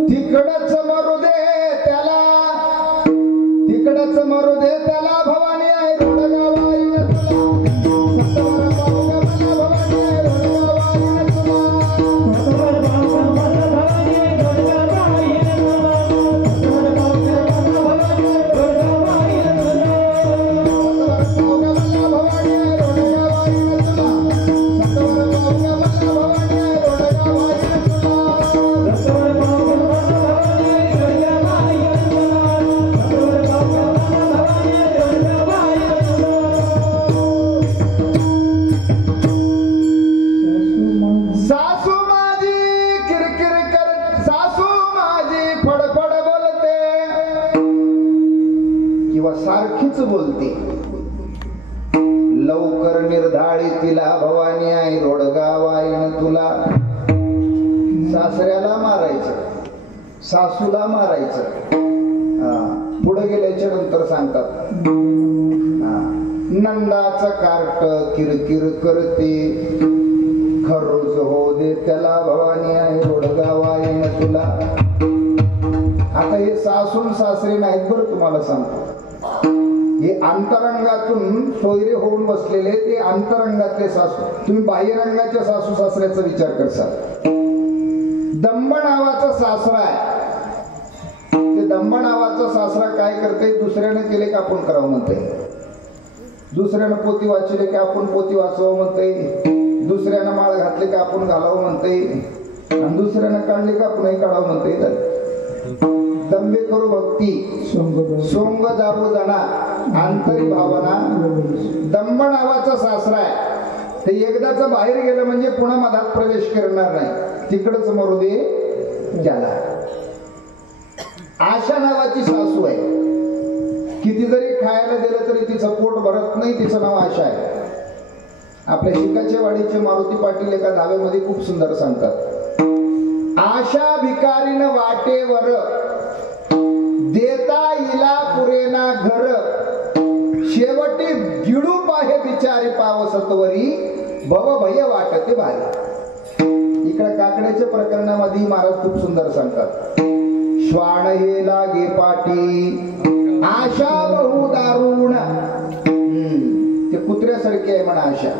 तिकडच मरू दे त्याला, तिकडच मरू दे त्याला, भवानी आहे रोडगावाई सारखीच बोलते. लवकर निर्धाळी तिला, भवानी आई रोडगावाईन तुला. सासऱ्याला मारायचं, सासूला मारायचं. पुढे गेल्याच्या नंतर सांगतात, नंदाचं कार्ट किरकिर करते, खरोज हो दे त्याला, भवानी आई रोडगावाईन तुला. आता हे सासून सासरे नाहीत बरं, तुम्हाला सांगतो. हे अंतरंगातून सोयरे होऊन बसलेले ते अंतरंगातले सासू. तुम्ही बाह्यरंगाच्या सासू सासऱ्याचा विचार करसाल. दंब नावाचा सासरा आहे, ते दंब नावाचा सासरा काय करते? दुसऱ्याने केले का आपण करावं म्हणते. दुसऱ्यानं पोती वाचले की आपण पोती वाचवावं म्हणतंय, दुसऱ्यानं माळ घातले की आपण घालावं म्हणतंय, आणि दुसऱ्यानं काढले की आपणही काढावं म्हणतंय. दंबे करू भक्ती सोंग जाऊ जाणा आंतरी भावना. दंब नावाचा सासरा आहे, ते एकदाच बाहेर गेलं म्हणजे पुन्हा मधात प्रवेश करणार नाही, तिकडच मरू दे त्याला. आशा नावाची सासू आहे, किती जरी खायला दिलं तरी तिचं पोट भरत नाही, तिचं नाव आशा आहे. आपल्या शिकाच्या वाडीचे मारुती पाटील एका धाब्यामध्ये खूप सुंदर सांगतात, आशा भिकारीनं वाटेवर देता इला पुरेना घर, शेवटी गिडू पाहे बिचारी पावसतवरी भव भय वाटते भारी. इकडे काकड्याच्या प्रकरणामध्ये महाराज खूप सुंदर सांगतात, श्वान हे लागे पाटी आशा बहु दारुण. ते कुत्र्यासारखी आहे म्हणा आशा.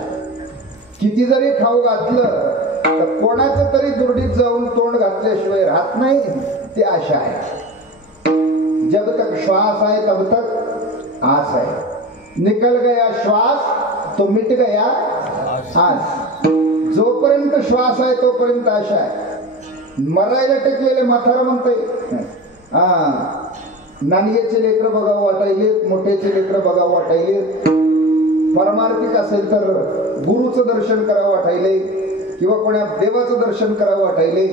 किती जरी खाऊ घातलं तर कोणाचं तरी दुर्डीत जाऊन तोंड घातल्याशिवाय राहत नाही, ते आशा आहे. जब तक श्वास आहे तब तक आस है, निकल गया श्वास तो मिट गया आस. जोपर्यंत श्वास आहे तोपर्यंत आशा आहे. मरायला टेकलेले म्हातारा म्हणतंय, नानग्याचे लेकर बघावं वाटायले, मोठ्याचे लेकर बघावं वाटायले, परमार्थिक असेल तर गुरुचं दर्शन करावं वाटायले, किंवा कोणा देवाचं दर्शन करावं वाटायले,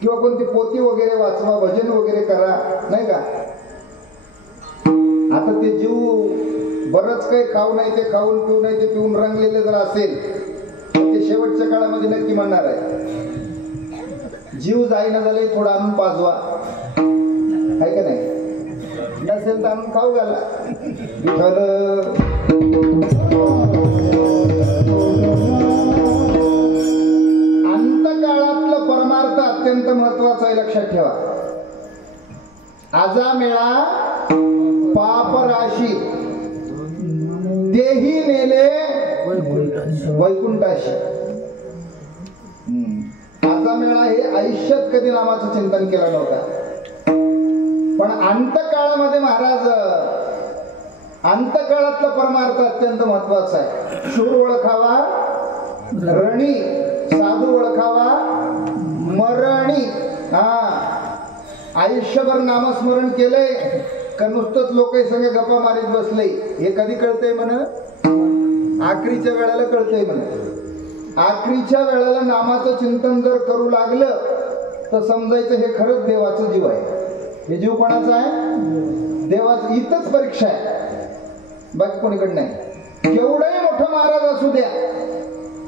किंवा कोणती पोती वगैरे वाचवा, भजन वगैरे करा, नाही का. आता ते जीव बरंच काही खाऊ नाही, ते खाऊन पिऊ नाही, ते पिऊन रंगलेले जर असेल तर ते शेवटच्या काळामध्ये नक्की म्हणणार आहे, जीव जाईना झाले थोडं आणून पाजवा, आहे का नाही. नसेल तर आणून खाऊ घाला. अंतकाळातलं परमार्थ अत्यंत महत्वाचा आहे, लक्षात ठेवा. आजा मेळा पाप राशी देही नेले वैकुंठाशी. आजा मेळा हे आयुष्यात कधी नामाचं चिंतन केलं नव्हतं, पण अंतकाळामध्ये महाराज अंतकाळातला परमार्थ अत्यंत महत्वाचा आहे. शूर ओळखावा रणी, साधू ओळखावा मरणी. आयुष्यभर नामस्मरण केलंय का नुसतंच लोक संग गप्पा मारीत बसले, हे कधी कळतंय म्हण, आखरीच्या वेळेला कळतंय म्हण. आखरीच्या वेळेला नामाचं चिंतन जर करू लागलं तर समजायचं हे खरंच देवाचं जीव आहे. हे जीव कोणाचा आहे? देवाचं. इथंच परीक्षा आहे, बाकी कोणीकडे नाही. केवढंही मोठं महाराज असू द्या,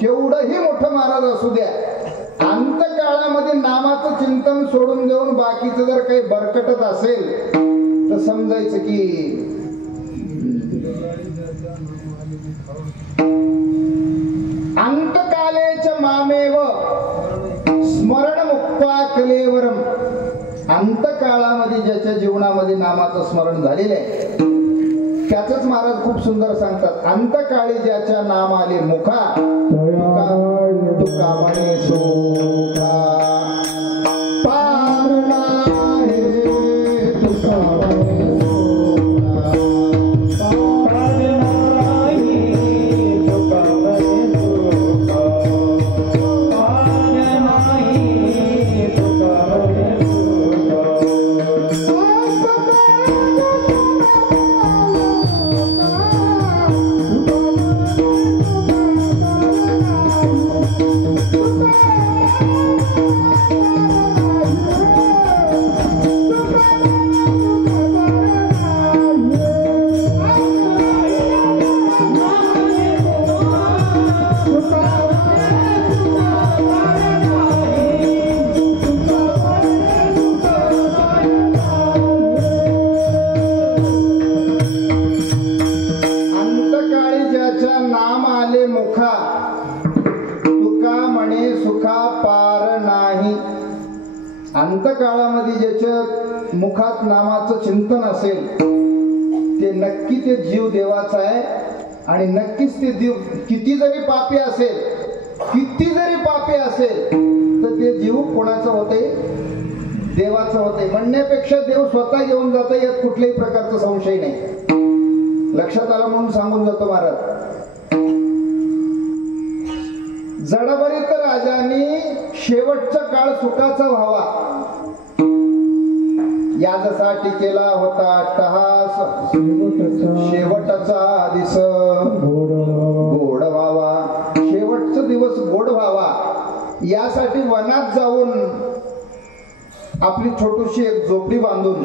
केवढंही मोठं महाराज असू द्या, अंतकाळामध्ये नामाचं चिंतन सोडून देऊन बाकीचं जर काही बरकटत असेल तर समजायचं की अंतकालेच मामेव स्मरण मुक्ता कलेवरम. अंतकाळामध्ये ज्याच्या जीवनामध्ये नामाचं स्मरण झालेलं आहे त्याच महाराज खूप सुंदर सांगतात, अंतकाळी ज्याच्या नाम आले मुखा तुका म्हणे सोखा पार नाही, तुका म्हणे अंतकाळामध्ये ज्याच्या मुखात नामाचं चिंतन असेल ते नक्की ते जीव देवाचा आहे. आणि नक्कीच ते जीव किती जरी पापी असेल, किती जरी पापी असेल तर ते जीव कोणाचं होते? देवाचं होते. म्हणण्यापेक्षा देव स्वतः घेऊन जातं यात कुठल्याही प्रकारचा संशय नाही. लक्षात आलं म्हणून सांगून जातो महाराज. जडभरित राजाने शेवटचा काळ सुखाचा व्हावा यासाठी केला होता अट्टहास. शेवटचा दिस गोड व्हावा, शेवटचा दिवस गोड व्हावा यासाठी वनात जाऊन आपली छोटीशी एक झोपडी बांधून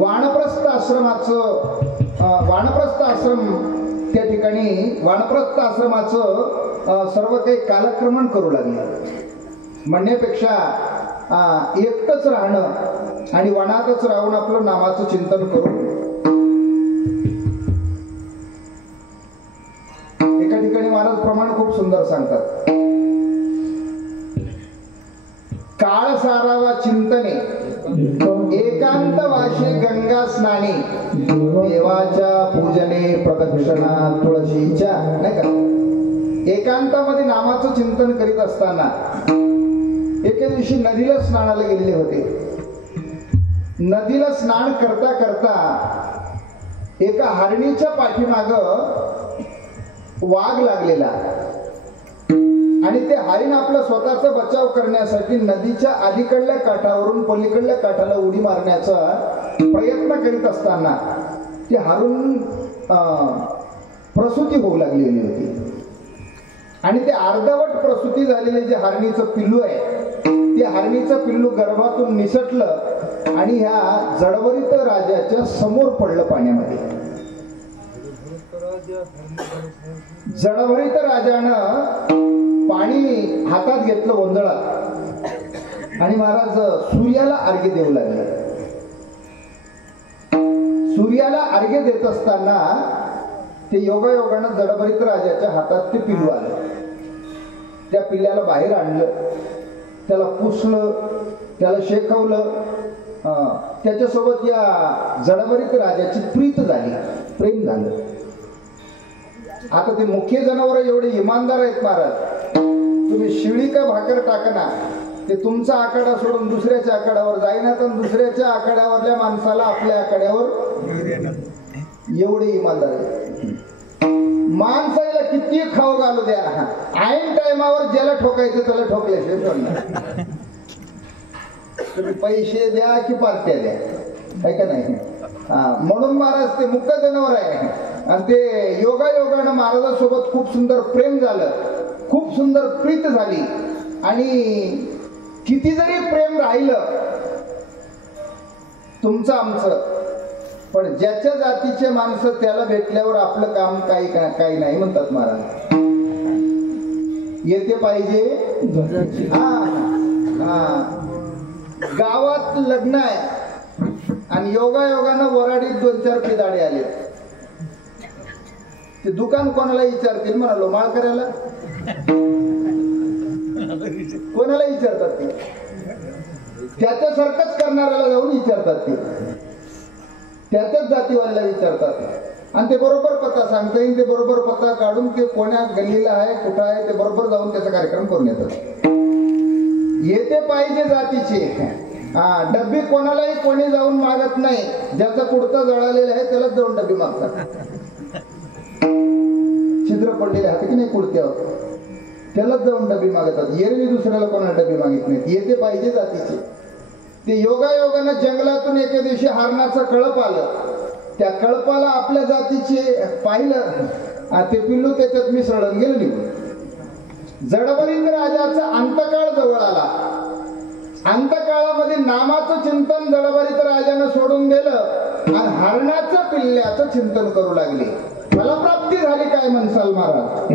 वानप्रस्थ आश्रम त्या ठिकाणी वानप्रस्थ आश्रमाचं सर्व काही कालक्रमण करू लागले. म्हणण्यापेक्षा एकटंच राहणं आणि वनातच राहून आपलं नामाचं चिंतन करून एका ठिकाणी महाराज प्रमाण खूप सुंदर सांगतात. काळ सारावा चिंतने एकांत वाशी गंगा स्नानी देवाच्या पूजने प्रदक्षिणा तुळशीच्या, नाही का. एकांतामध्ये नामाचं चिंतन करीत असताना एके दिवशी नदीला स्नानाला गेलेले होते. नदीला स्नान करता करता एका हरणीच्या पाठीमाग वाघ लागलेला आणि ते हरिण आपला स्वतःचा बचाव करण्यासाठी नदीच्या अलीकडल्या काठावरून पलीकडल्या काठाला उडी मारण्याचा प्रयत्न करीत असताना ते हरून प्रसूती होऊ लागलेली होती. आणि ते अर्धवट प्रसूती झालेले जे हरणीचं पिल्लू आहे ते हरणीचं पिल्लू गर्भातून निसटलं आणि ह्या जडवरित राजाच्या समोर पडलं पाण्यामध्ये. जडवरित राजानं पाणी हातात घेतलं ओंजळात आणि महाराज सूर्याला अर्घ्य देऊ लागले. सूर्याला अर्घ्य देत असताना ते योगायोगानं जडभरित राजाच्या हातात ते पिल्लू आलं. त्या पिल्ल्याला बाहेर आणलं, त्याला पुसलं, त्याला शेकवलं. त्याच्यासोबत या जडभरित राजाची प्रीत झाली, प्रेम झालं. आता ते मुख्य जनावर एवढे इमानदार आहेत महाराज, तुम्ही शिळी का भाकर टाकना ते तुमचा आखाडा सोडून दुसऱ्याच्या आखाड्यावर जाईना तर दुसऱ्याच्या आखाड्यावरल्या माणसाला आपल्या आखाड्यावर एवढे इमानदार आहेत. माणसाला किती खाऊ घालू द्या, ऐन टायमावर ज्याला ठोकायचं त्याला ठोकल्याशिवाय सोडणार. तुम्ही पैसे द्या की पार्ट्या द्या, आहे का नाही. म्हणून महाराज ते मुख्य जनावर आहे आणि ते योगायोगानं महाराजासोबत खूप सुंदर प्रेम झालं, खूप सुंदर प्रीत झाली. आणि किती जरी प्रेम राहिलं तुमचं आमचं, पण ज्याच्या जातीचे माणसं त्याला भेटल्यावर आपलं काम काही नाही म्हणतात महाराज. येते पाहिजे. गावात लग्न आहे आणि योगायोगानं वराडीत 2-4 पिदाडे आले. ते दुकान कोणाला विचारतील म्हणालो, माळकऱ्याला कोणाला विचारतात ते, त्याच्यासारखंच करणाऱ्याला जाऊन विचारतात ते, त्याच्याच जातीवाल्याला विचारतात आणि ते बरोबर पत्ता सांगता येईल. ते बरोबर पत्ता काढून ते कोण्या गल्लीला आहे कुठं आहे ते बरोबर जाऊन त्याचा कार्यक्रम करून येतात. येते पाहिजे जातीचे. डब्बी कोणालाही कोणी जाऊन मागत नाही, ज्याचा कुडता जळालेला आहे त्यालाच जाऊन डब्बी मागतात. छिद्र पडलेले आहे की नाही कुडत्यावर त्यालाच जाऊन डबी मागतात. एरवी दुसऱ्याला कोणाला डबी मागित नाहीत. येते पाहिजे जातीचे. ते योगायोगानं जंगलातून एके दिवशी हरणाचं कळप आलं. त्या कळपाला आपल्या जातीचे पाहिलं, ते पिल्लू त्याच्यात मिसळून गेलं निघून. जडभरित राजाचा अंतकाळ जवळ आला. अंतकाळामध्ये नामाचं चिंतन जडभरित राजानं सोडून दिलं आणि हरणाचं पिल्ल्याचं चिंतन करू लागले. फलप्राप्ती झाली काय म्हणसाल महाराज.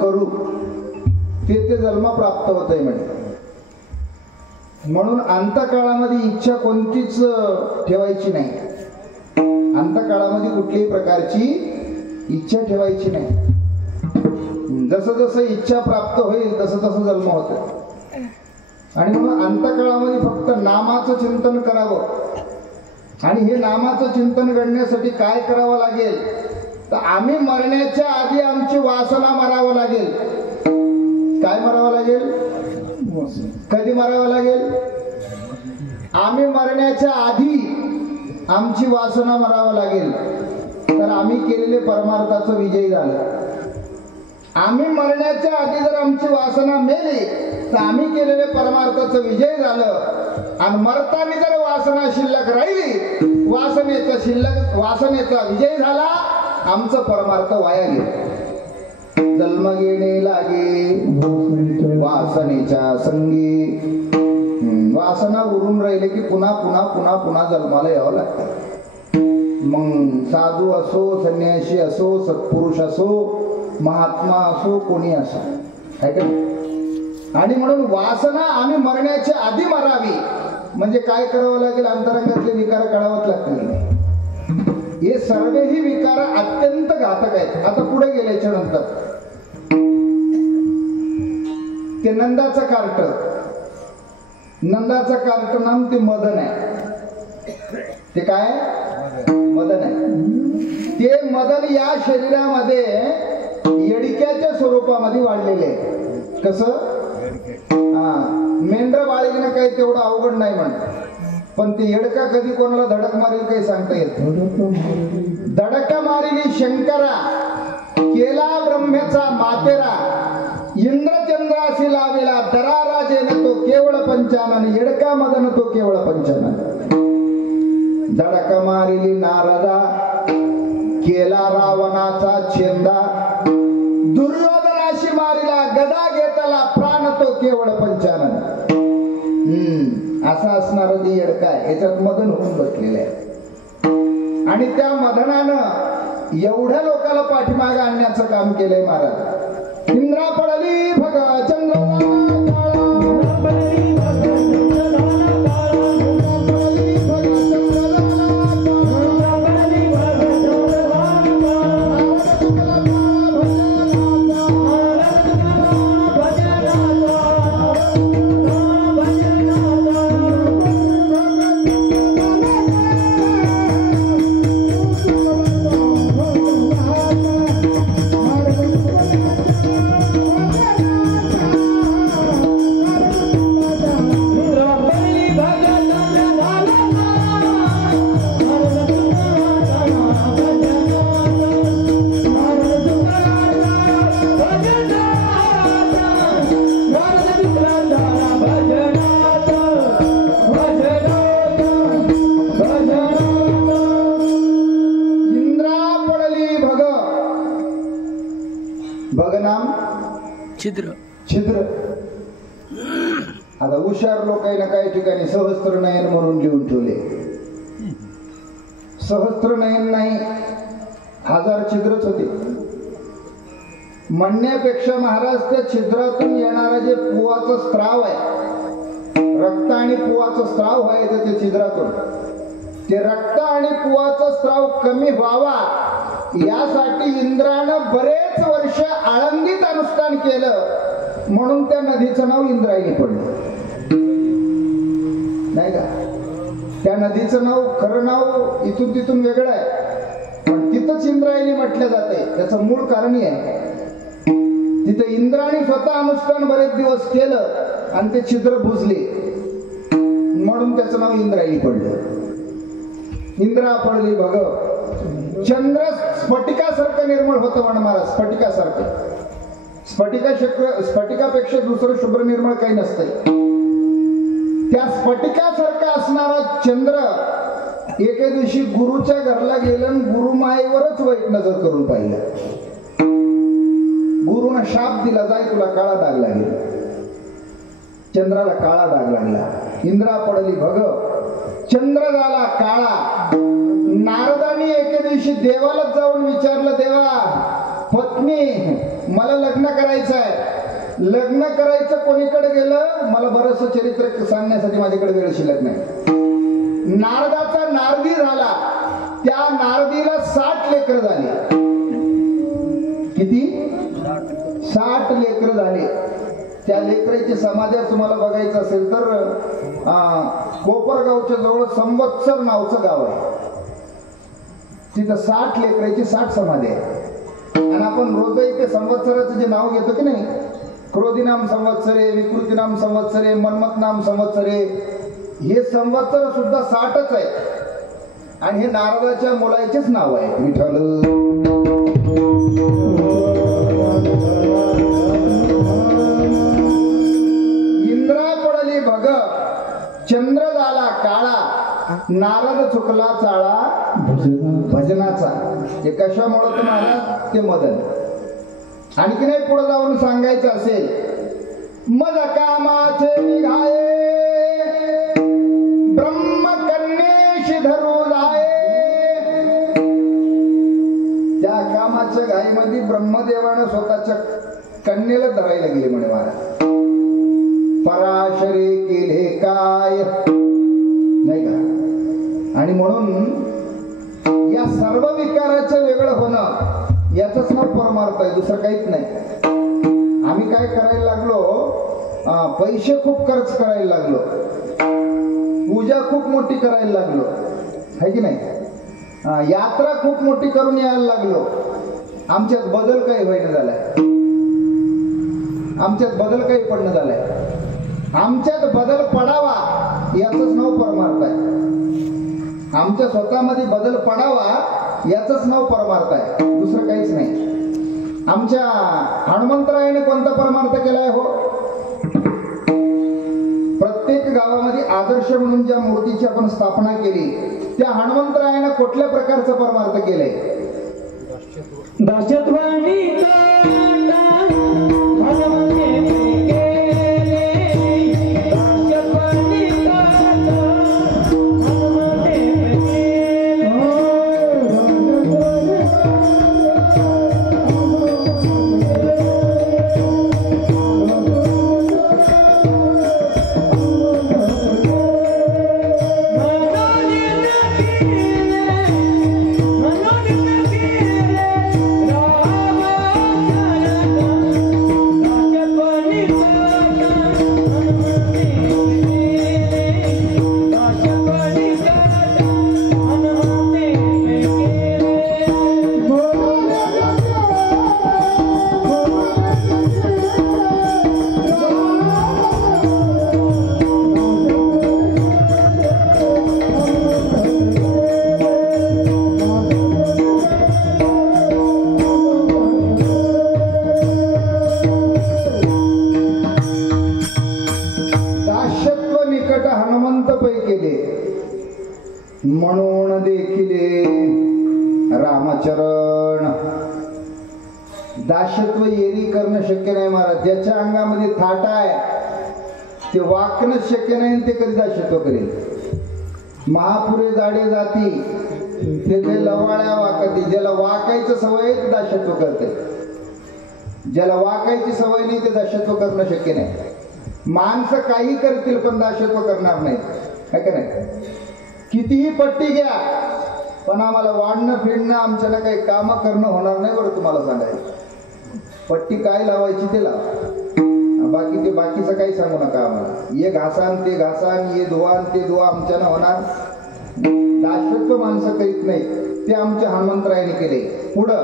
करू ते जन्म प्राप्त होत आहे म्हणे. म्हणून अंतकाळामध्ये इच्छा कोणतीच ठेवायची नाही. अंतकाळामध्ये कुठल्याही प्रकारची इच्छा ठेवायची नाही. जसं जसं इच्छा प्राप्त होईल तसं तसं जन्म होतो. आणि म्हणून अंतकाळामध्ये फक्त नामाचं चिंतन करावं. आणि हे नामाचं चिंतन करण्यासाठी काय करावं लागेल तर आम्ही मरण्याच्या आधी आमची वासना मारावं लागेल. काय मारावं लागेल? कधी मारावं लागेल? आम्ही मरण्याच्या आधी आमची वासना मारावं लागेल. तर आम्ही केलेले परमार्थाचं विजय झालं. आम्ही मरण्याच्या आधी जर आमची वासना मेली तर आम्ही केलेले परमार्थाचं विजय झालं. आणि मरताना जर वासना शिल्लक राहिली, वासनेचा विजय झाला, आमचं परमार्थ वाया गेलं. जन्म घेणे लागे वासनेच्या संगी. वासना उरून राहिले की पुन्हा पुन्हा पुन्हा पुन्हा जन्माला यावं लागतं. मग साधू असो, संन्यासी असो, सत्पुरुष असो, महात्मा असो, कोणी असो, आहे का? आणि म्हणून वासना आम्ही मरण्याच्या आधी मारावी. म्हणजे काय करावं लागेल? अंतरंगातले विकार काढावंच लागतील. हे सर्वही विकार अत्यंत घातक आहेत. आता पुढे गेल्याच्या नंतर ते नंदाचं कार्ट नाम ते मदन आहे. ते काय? मदन आहे. ते मदन या शरीरामध्ये येडक्याच्या स्वरूपामध्ये वाढलेले आहे. कसं? मेंढर बाळगणं काही तेवढं अवघड नाही म्हण. पण ते येडका कधी कोणाला धडक मारेल काही सांगता येत. धडका मारिली शंकरा, केला ब्रह्मेचा मातेरा, इंद्रचंद्राशी लावेला दराराजेन तो केवळ पंचानन. येडका मदन तो केवळ पंचानन. धडका मारिली नारदा, केला रावणाचा छेंदा, दुर्योधनाशी मारिला गदा घेतला प्राण तो केवळ पंचानन. असा असणार ती येडका आहे. याच्यात मदन होऊन बसलेले आहे. आणि त्या मदनानं एवढ्या लोकांना पाठीमागे आणण्याचं काम केलंय महाराज. इंद्रा पडली भग चंद्र छिद्र. आता हुशार लोक आहे ना काही ठिकाणी सहस्त्र नयन म्हणून लिहून ठेवले. सहस्त्र नयन नाही, 1000 छिद्रच होते. म्हणण्यापेक्षा महाराज त्या छिद्रातून येणारा जे पुवाचं स्त्राव आहे, रक्त आणि पुवाचं स्त्राव व्हायचं ते छिद्रातून, ते रक्त आणि पुवाचा स्त्राव कमी व्हावा यासाठी इंद्रानं बरेच वर्ष आळंदीत अनुष्ठान केलं. म्हणून त्या नदीचं नाव इंद्रायणी पडलं, नाही का? त्या नदीचं नाव, खरं नाव इथून तिथून वेगळं आहे, पण तिथंच इंद्रायणी म्हटलं जाते. त्याचं मूळ कारण आहे तिथे इंद्राने स्वतः अनुष्ठान बरेच दिवस केलं आणि ते छिद्र बुजले, म्हणून त्याचं नाव इंद्रायणी पडलं. इंद्रा पडली भग. चंद्र स्फटिकासारखं निर्मळ होतं म्हण महाराज. स्फटिकासारखं. स्फटिकापेक्षा दुसरं शुभ्र निर्मळ काही नसतंय. त्या स्फटिकासारखा असणारा चंद्र एके दिवशी गुरुच्या घरला गेलं आणि गुरुमाईवरच वाईट नजर करून पाहिलं. गुरुनं शाप दिला, जाय तुला काळा डाग लागेल. चंद्राला काळा डाग लागला. इंद्रा पडली भग. चंद्र झाला काळा. नारदांनी एके दिवशी देवाला जाऊन विचारलं, देवा पत्नी मला लग्न करायचं आहे, लग्न करायचं कोणीकडे गेलं, मला बरंचसं चरित्र सांगण्यासाठी माझ्याकडे वेळ शिल्लक नाही. नारदाचा नारदी झाला, त्या नारदीला 60 लेकर झाली. किती? 60 लेकर झाले. त्या लेकराची समाधी तुम्हाला बघायचं असेल तर कोपरगावच्या जवळ संवत्सर नावचं गाव आहे. तिथं 60 लेकराची 60 समाधी आहे. आणि आपण रोजही ते संवत्सराचं जे नाव घेतो की नाही, क्रोधीनाम संवत्सरे, विकृतीनाम संवत्सरे, मन्मथनाम संवत्सरे, हे संवत्सर सुद्धा 60च आहे. आणि हे नारदाच्या मुलाचेच नाव आहे, विठ्ठल. इंद्रा पडली भग, चंद्र झाला काळा, नारद चुकला चाळा भजनाचा. हे कशामुळे तर महाराज ते मदन. आणखी नाही पुढे जाऊन सांगायचं असेल, मज कामाचे निघाये ब्रह्मकन्येशी धरू जाये. त्या कामाच्या घाईमध्ये ब्रह्मदेवानं स्वतःच्या कन्येला धरायला गेले म्हणे महाराज. पराशरे केले काय नाही का. आणि म्हणून या सर्व विकाराचं वेगळं होणं याचंच नाव परमार्थ आहे, दुसरं काहीच नाही. आम्ही काय करायला लागलो, पैसे खूप खर्च करायला लागलो, पूजा खूप मोठी करायला लागलो, है की नाही, यात्रा खूप मोठी करून यायला लागलो. आमच्यात बदल काही व्हायला झालाय, आमच्यात बदल काही पडणं झालाय. आमच्यात बदल पडावा याचंच नाव परमार्थ आहे. आमच्या स्वतःमध्ये बदल पडावा याचंच नाव परमार्थ आहे, दुसरं काहीच नाही. आमच्या हनुमंतरायाने कोणता परमार्थ केलाय हो? प्रत्येक गावामध्ये आदर्श म्हणून ज्या मूर्तीची आपण स्थापना केली, त्या हनुमंतरायाने कुठल्या प्रकारचा परमार्थ केलाय? दास्यत्वानी म्हणून देखिले रामचरण. दासत्व येरी करणं शक्य नाही महाराज. ज्याच्या अंगामध्ये थाट आहे ते वाकणं शक्य नाही, ते कधी दासत्व करेल. महापुरे जाडे जाती ते लवाळ्या वाकती. ज्याला वाकायचं सवय ते दासत्व करते, ज्याला वाकायची सवय नाही ते दासत्व करणं शक्य नाही. माणसं काही करतील पण दासत्व करणार नाही, है का नाही. कितीही पट्टी घ्या पण आम्हाला वाढणं फिरणं आमच्याला काही काम करणं होणार नाही. बरं तुम्हाला सांगायचं, पट्टी काय लावायची ते लावा, बाकी ते बाकीचं काही सांगू नका आम्हाला. ये घासान ते घासान, ये धुवान ते धुवा, आमच्यानं होणार. दासत्व माणसं करीत नाही, ते आमच्या हनुमंतरायाने केले. पुढं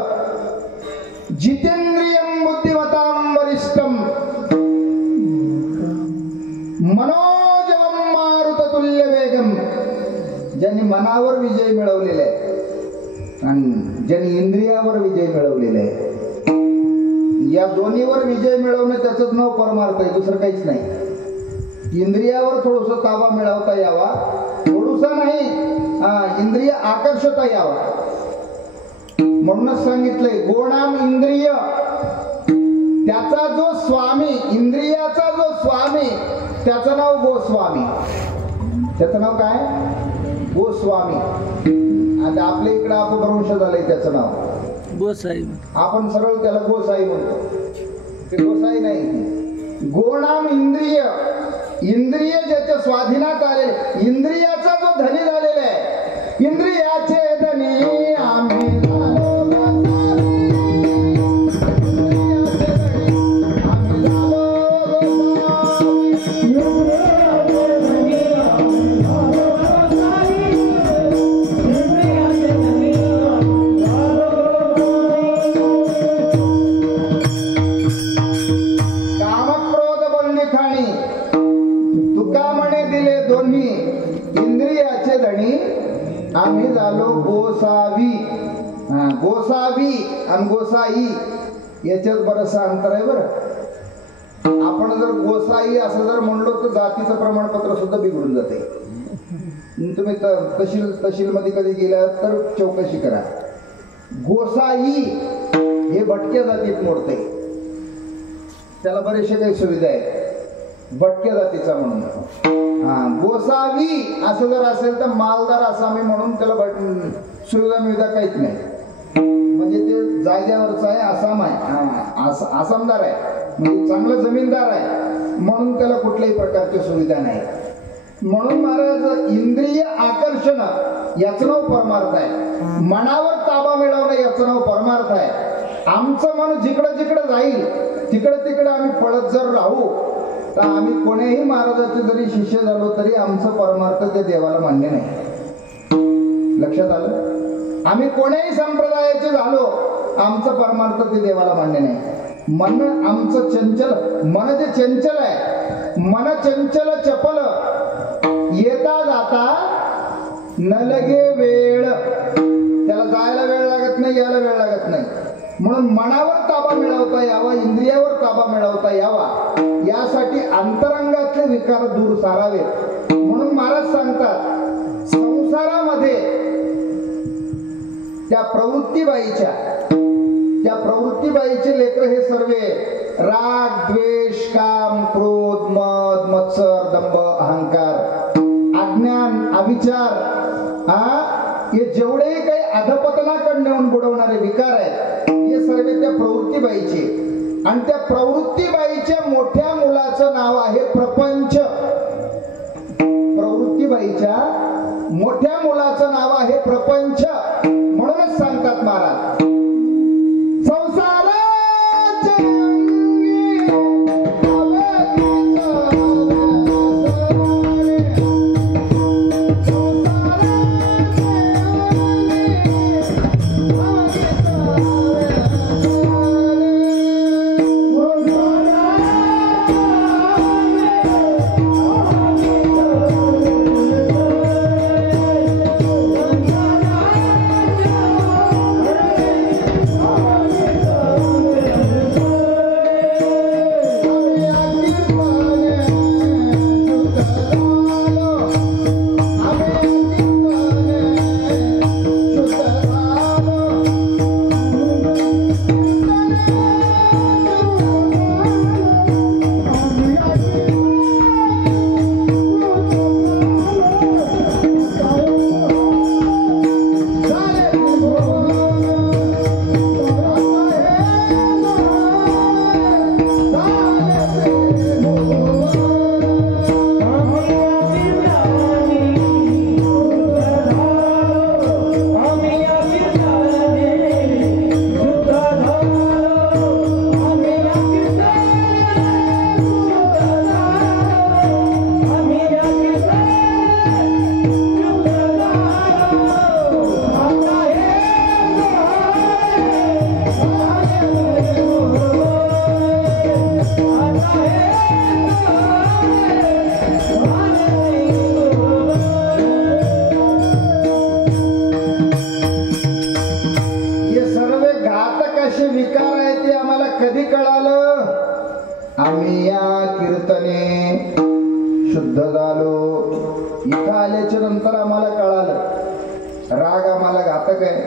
जितेंद्रियम बुद्धिमतां वरिष्ठम मनोजवम मारुततुल्य वेगम. ज्यांनी मनावर विजय मिळवलेला आहे आणि ज्यांनी इंद्रियावर विजय मिळवलेला आहे, या दोन्हीवर विजय मिळवणं त्याचंच नाव परमार्थ आहे, दुसरं काहीच नाही. इंद्रियावर थोडस ताबा मिळवता यावा, थोडसा नाही, इंद्रिय आकर्षता यावा. म्हणूनच सांगितलंय गोणाम इंद्रिय, त्याचा जो स्वामी, इंद्रियाचा जो स्वामी, त्याचं नाव गोस्वामी. त्याचं नाव काय? गोस्वामी. आता आपल्या इकडं अपभ्रंश झालंय त्याचं नाव. गोसाई. आपण सरळ त्याला गोसाई म्हणतो. ते गोसाई नाही. गोनाम इंद्रिय, इंद्रिय ज्याच्या स्वाधीनात आले, इंद्रियाचा जो धनी झालेला आहे, इंद्रियाचे धनी आम्ही आम्ही झालो गोसावी. गोसावी आणि गोसाई याच्यात बरंचसं अंतर आहे बरं. आपण जर गोसाई असं जर म्हणलो तर जातीचं प्रमाणपत्र सुद्धा बिघडून जाते. तुम्ही तहसील मध्ये कधी गेला तर चौकशी करा. गोसाई हे भटक्या जातीत मोडते. त्याला बरेचसे काही सुविधा आहेत भटक्या जातीचा म्हणून. गोसावी असं जर असेल तर मालदार आसामी म्हणून त्याला सुविधा मिविधा काहीच नाही. म्हणजे ते जाग्यावरच आहे, आसाम आहे, आसामदार आहे, म्हणजे चांगला जमीनदार आहे म्हणून त्याला कुठल्याही प्रकारची सुविधा नाही. म्हणून महाराज इंद्रिय आकर्षण याचं नाव परमार्थ आहे. मनावर ताबा मिळवणं याचं नाव परमार्थ आहे. आमचं मन जिकडं जिकडं जाईल तिकडं तिकडं आम्ही पळत जर राहू तर आम्ही कोण्याही महाराजाचे जरी शिष्य झालो तरी आमचं परमार्थ ते देवाला मान्य नाही. लक्षात आलं. आम्ही कोण्याही संप्रदायाचे झालो आमचं परमार्थ ते देवाला मान्य नाही. मन आमचं चंचल, मन जे चंचल आहे, मन चंचल चपल, येता जाता न लगे वेळ. त्याला जायला वेळ लागत नाही, यायला वेळ लागत नाही. म्हणून मनावर ताबा मिळवता यावा, इंद्रियावर ताबा मिळवता यावा, यासाठी अंतरंगातले विकार दूर सारावेत. म्हणून महाराज सांगतात संसारामध्ये त्या प्रवृत्तीबाईचे लेकर हे सर्वे राग, द्वेष, काम, क्रोध, मद, मत्सर, दंभ, अहंकार, अज्ञान, अविचार, हे जेवढेही काही अधपतनाकडे नेऊन बुडवणारे विकार आहेत हे सर्व त्या प्रवृत्तीबाईचे. आणि त्या प्रवृत्तीबाईच्या मोठ्या मुलाचं नाव आहे प्रपंच. प्रवृत्तीबाईच्या मोठ्या मुलाचं नाव आहे प्रपंच. म्हणूनच सांगतात महाराज आम्ही या कीर्तने शुद्ध झालो. इथं आल्याच्या नंतर आम्हाला कळालं राग आम्हाला घातक आहे,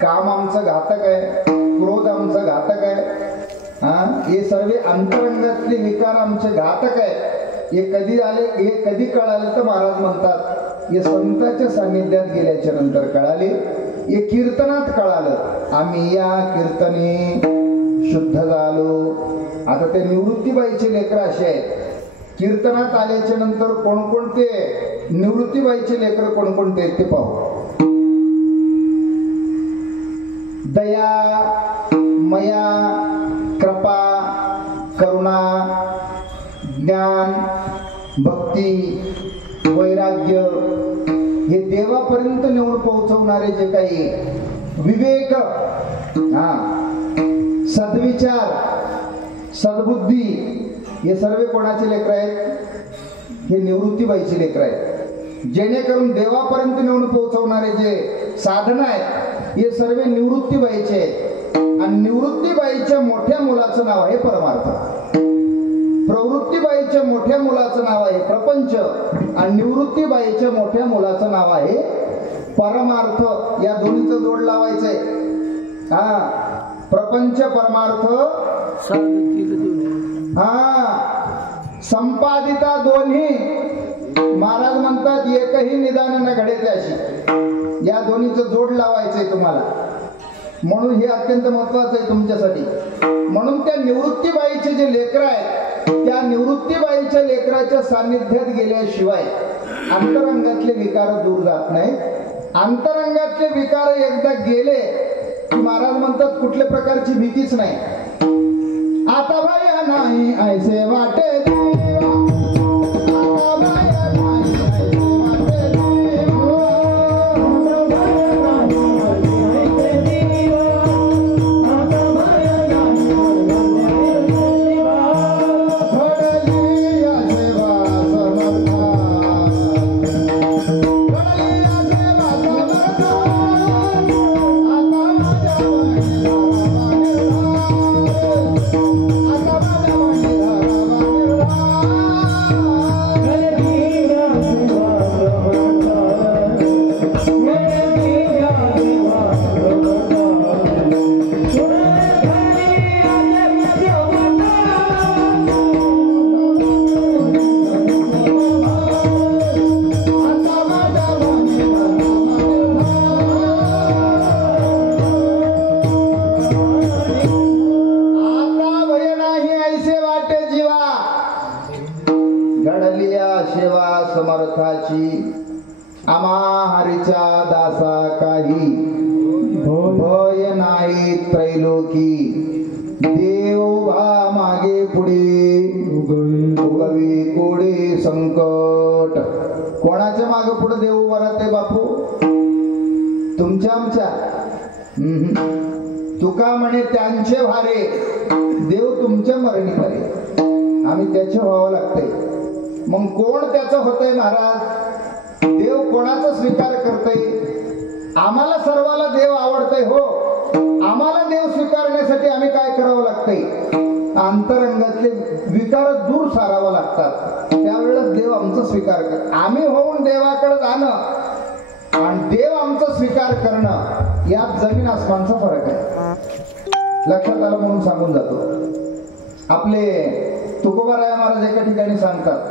काम आमचं घातक आहे, क्रोध आमचं घातक आहे, हे सर्व अंतरंगातले विकार आमचे घातक आहेत. हे कधी आले, हे कधी कळाले तर महाराज म्हणतात हे संतांच्या सान्निध्यात गेल्याच्या नंतर कळाले. हे कीर्तनात कळालं. आम्ही या कीर्तने शुद्ध झालो. आता ते निवृत्तीबाईचे लेकर असे आहेत. कीर्तनात आल्याच्या नंतर कोणकोणते निवृत्तीबाईचे लेकर कोणकोणते आहेत ते पाहू. दया, मया, कृपा, करुणा, ज्ञान, भक्ती, वैराग्य हे देवापर्यंत नेऊन पोहोचवणारे जे काही विवेक, सद्विचार, सद्बुद्धी हे सर्व कोणाचे लेकर आहेत? हे निवृत्तीबाईचे लेकर आहेत. जेणेकरून देवापर्यंत नेऊन पोहोचवणारे जे साधन आहेत हे सर्व निवृत्तीबाईचे आहेत. आणि निवृत्तीबाईच्या मोठ्या मुलाचं नाव आहे परमार्थ. प्रवृत्तीबाईच्या मोठ्या मुलाचं नाव आहे प्रपंच आणि निवृत्तीबाईच्या मोठ्या मुलाचं नाव आहे परमार्थ. या दोन्हीचं जोड लावायचंय. प्रपंच परमार्थ संपादिता दोन्ही. महाराज म्हणतात एकही निदान न घडे त्याशी. या दोन्हीचं जोड लावायचंय तुम्हाला. म्हणून हे अत्यंत महत्वाचं आहे तुमच्यासाठी. म्हणून त्या निवृत्तीबाईचे जे लेकर आहेत त्या निवृत्तीबाईच्या लेकराच्या सान्निध्यात गेल्याशिवाय अंतरंगातले विकार दूर जात नाही. अंतरंगातले विकार एकदा गेले की महाराज म्हणतात कुठल्या प्रकारची भीतीच नाही. आता भय नाही ऐसे वाटे देवा, आता भय नाही ऐसे वाटे देवा, आता भय नाही घडली सेवा समर्था, घडली सेवा समर्था, आता माझ्या समर्थाची आम्हा हरीच्या दासा काही भय नाही त्रैलोकी. देव भा मागे पुढे उगवी कोडे संकट. कोणाच्या मागे पुढे देव उभा राहते बापू? तुमच्या आमच्या? तुका म्हणे त्यांचे भारे देव तुमच्या मरणी करे. आम्ही त्याचे व्हावं लागतंय. मग कोण त्याचं होतंय महाराज? देव कोणाचा स्वीकार करतय? आम्हाला सर्वाला देव आवडतय हो. आम्हाला देव स्वीकारण्यासाठी आम्ही काय करावं लागतंय? अंतरंगातले विकार दूर सारावं लागतात. त्यावेळेस देव आमचा स्वीकार कर. आम्ही होऊन देवाकडे जाणं आणि देव आमचा स्वीकार करणं यात जमीन आसमानचा फरक आहे. लक्षात आलं म्हणून सांगून जातो. आपले तुकोबाराय महाराज एका ठिकाणी सांगतात,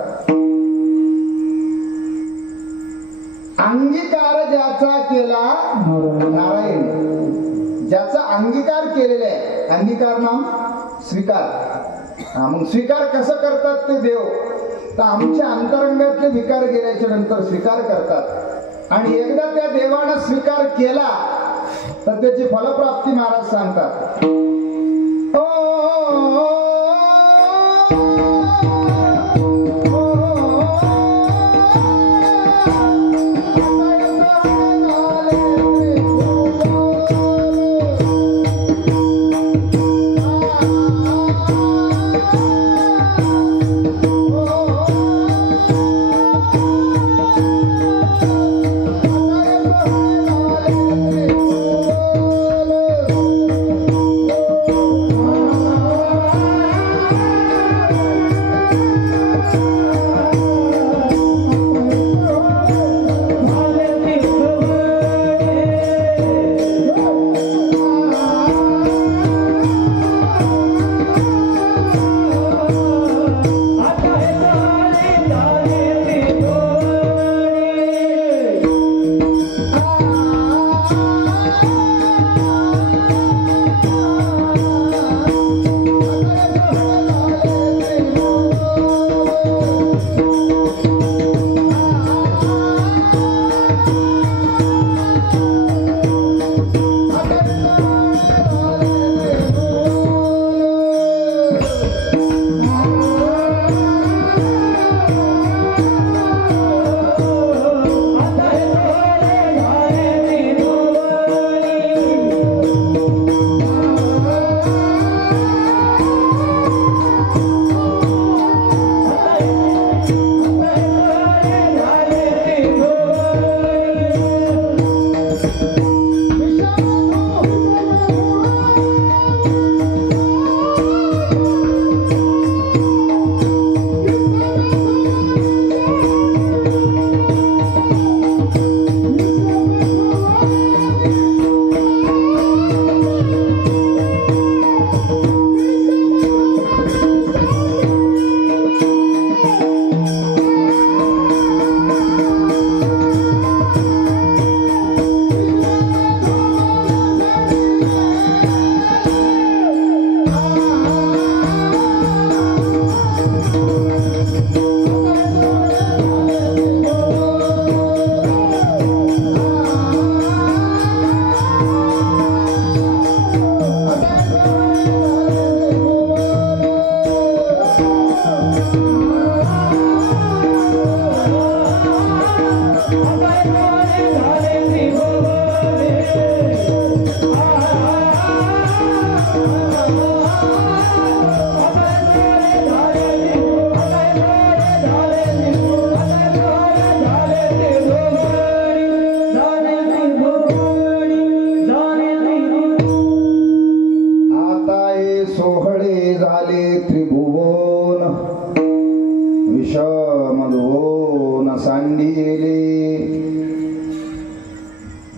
अंगीकार ज्याचा केला नारायण. ज्याचा अंगीकार केलेला आहे, अंगीकार नाम स्वीकार. मग स्वीकार कसं करतात ते देव? तर आमच्या अंतरंगातले विकार गेल्याच्या नंतर स्वीकार करतात. आणि एकदा त्या देवानं स्वीकार केला तर त्याची फलप्राप्ती महाराज सांगतात.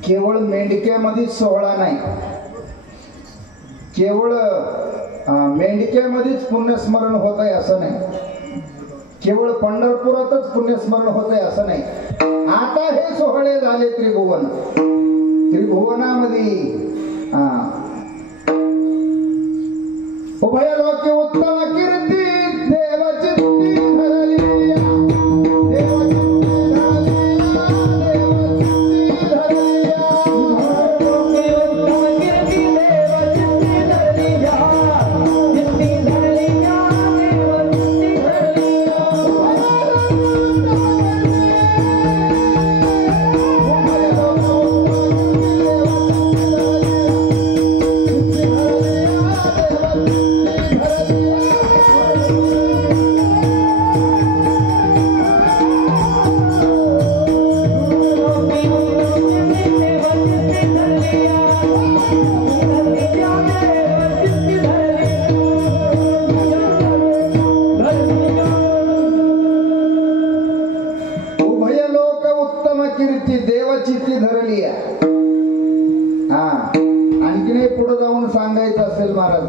केवळ मेंढक्यामध्येच सोहळा नाही, केवळ मेंढक्यामध्येच पुण्यस्मरण होत आहे असं नाही, केवळ पंढरपुरातच पुण्यस्मरण होत आहे असं नाही. आता हे सोहळे झाले त्रिभुवन. त्रिभुवनामध्ये उभय लोके उत्तम कीर्ती देवाची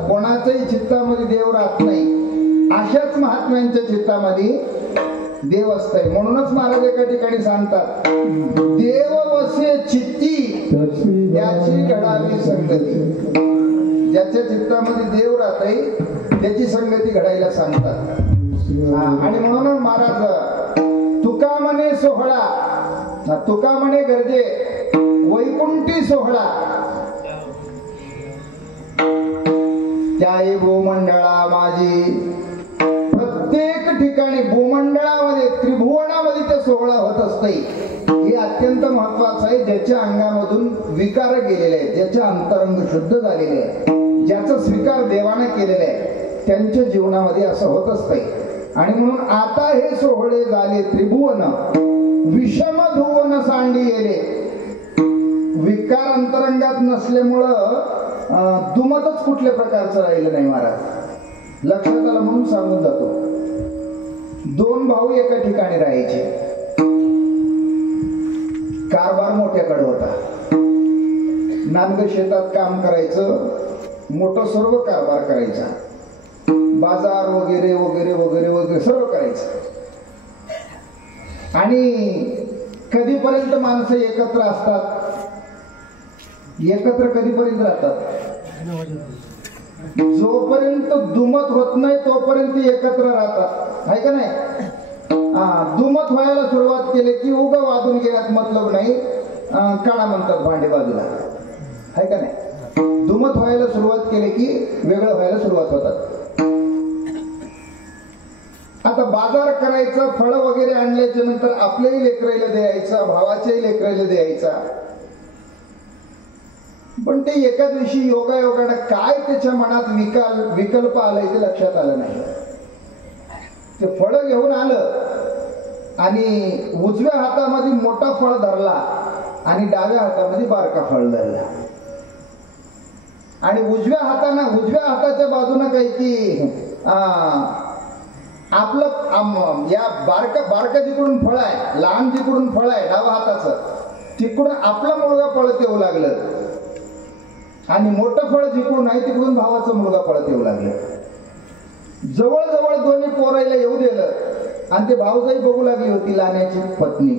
कोणाच्याही चित्तामध्ये देव राहत नाही, अशाच महात्म्यांच्या चित्तामध्ये देव असतंय. म्हणूनच महाराज एका ठिकाणी सांगतात, देव वसे चित्ती त्याची घडावी संगती. ज्याच्या चित्तामध्ये देव राहतय त्याची संगती घडायला सांगतात. आणि म्हणून महाराज तुका म्हणे सोहळा, तुका म्हणे गरजे वैकुंठी सोहळा, त्याही भूमंडळा माझी. प्रत्येक ठिकाणी भूमंडळामध्ये त्रिभुवनामध्ये ते सोहळा होत असते. हे अत्यंत महत्वाचं आहे. ज्याच्या अंगामधून विकार गेलेले आहेत, ज्याचे अंतरंग शुद्ध झालेले आहे, ज्याचा स्वीकार देवाने केलेला आहे, त्यांच्या जीवनामध्ये असं होत असते. आणि म्हणून आता हे सोहळे झाले त्रिभुवन, विषम धुवन सांडी येले. विकार अंतरंगात नसल्यामुळं दुमतच कुठल्या प्रकारचं राहिलं नाही महाराज. लक्षात आलं म्हणून सांगून जातो. दोन भाऊ एका ठिकाणी राहायचे. कारभार मोठ्याकडे होता. नांदग शेतात काम करायचं, मोठं सर्व कारभार करायचा, बाजार वगैरे वगैरे वगैरे वगैरे सर्व करायचं. आणि कधीपर्यंत माणसं एकत्र असतात, एकत्र कधीपर्यंत राहतात? जोपर्यंत दुमत होत नाही तोपर्यंत एकत्र राहतात, आहे का नाही? दुमत व्हायला सुरुवात केली की उगा वादून गेल्यात मतलब नाही, काढा म्हणतात भांडे बाजूला, आहे का नाही? दुमत व्हायला सुरुवात केली की वेगळं व्हायला सुरुवात होतात. आता बाजार करायचा, फळं वगैरे आणल्याच्या नंतर आपल्याही लेकरायला द्यायचा, भावाच्याही लेकरायला द्यायचा. पण ते एका दिवशी योगायोगाने काय त्याच्या मनात विकल्प आलाय ते लक्षात आलं नाही. ते फळ घेऊन आलं आणि उजव्या हातामध्ये मोठा फळ धरला आणि डाव्या हातामध्ये बारका फळ धरला. आणि उजव्या हाताच्या बाजूनं काही की आपलं या बारका जिकडून फळ आहे, लहान जिकडून फळ आहे डाव्या हाताचं, तिकडून आपला मुलगा पळत येऊ लागलं. आणि मोठं फळ जिकडून आहे तिकडून भावाचा मुलगा पळत येऊ लागला. जवळजवळ दोन्ही पोरायला येऊ दिलं आणि ते भाऊजाई बघू लागली होती, लाण्याची पत्नी.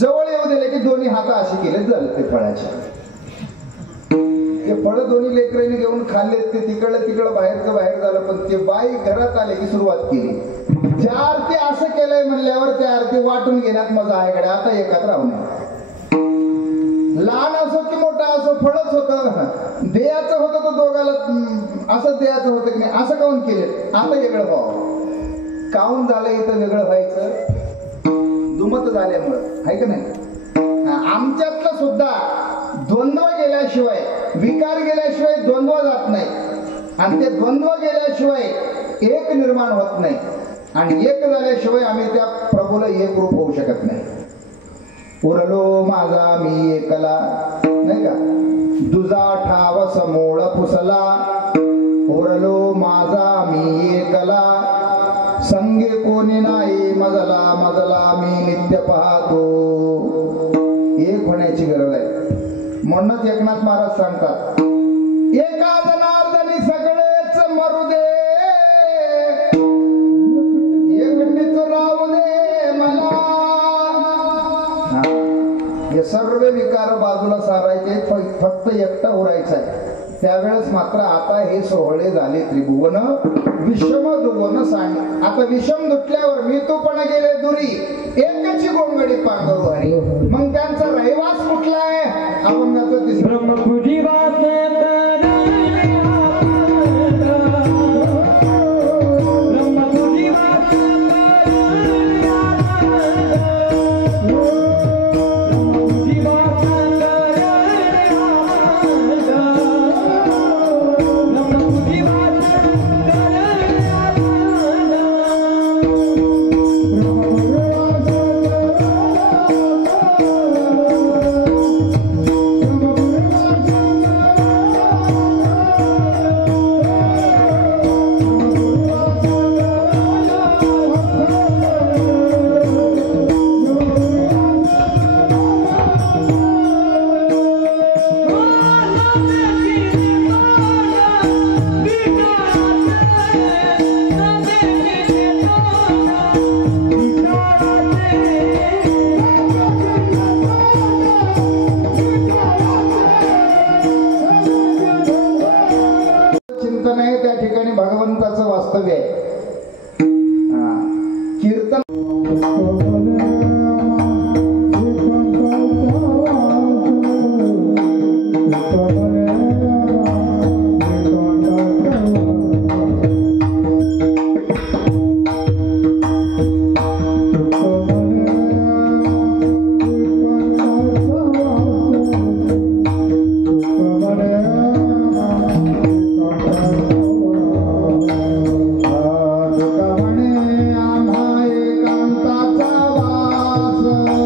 जवळ येऊ दिले की दोन्ही हात असे केले झाले ते फळाचे. ते फळ दोन्ही लेकरांनी घेऊन खाल्ले. ते तिकडलं बाहेरचं बाहेर झालं. पण ते बाई घरात आले की सुरुवात केली. त्या आरती असं केलंय म्हणल्यावर त्या आरती वाटून घेण्यात मजा आहे कडे. आता एकात राहू नये. लहान असो की मोठा असो फळच होतं, देयाचं होतं तर दोघाला असं देयाचं होतं की नाही, असं काऊन केलं? आता वेगळं व्हावं. काऊन झालं इथं वेगळं व्हायचं? दुमत झाल्यामुळं आहे का नाही. आमच्यातलं सुद्धा द्वंद्व गेल्याशिवाय, विकार गेल्याशिवाय द्वंद्व जात नाही, आणि ते द्वंद्व गेल्याशिवाय एक निर्माण होत नाही, आणि एक झाल्याशिवाय आम्ही त्या प्रभूला एक रूप होऊ शकत नाही. उरलो माझा मी एकला, नाही का, दुजा ठाव समूळ पुसला, उरलो माझा मी एकला, संगे कोणी नाही मजला, मजला मी नित्य पाहतो. एक होण्याची गरज आहे. म्हणूनच एकनाथ महाराज सांगतात, एका जनार्दनी सगळेच मरू दे, एकटीच राहू दे मला. हे सर्व विकार बाजूला सारायचे, फक्त एकटा उरायचा आहे. त्यावेळेस मात्र आता हे सोहळे झाले त्रिभुवन, विषम दुवन सांग. आता विषम दुटल्यावर मी तो पण गेले दुरी, एकची गोंगडी पांघरू हरी. मग त्यांचा रहिवास कुठला आहे? अभंगाचं तिसरं चिंतन आहे, त्या ठिकाणी भगवंताचं वास्तव्य आहे. कीर्तन आम्हा एकांताचा वास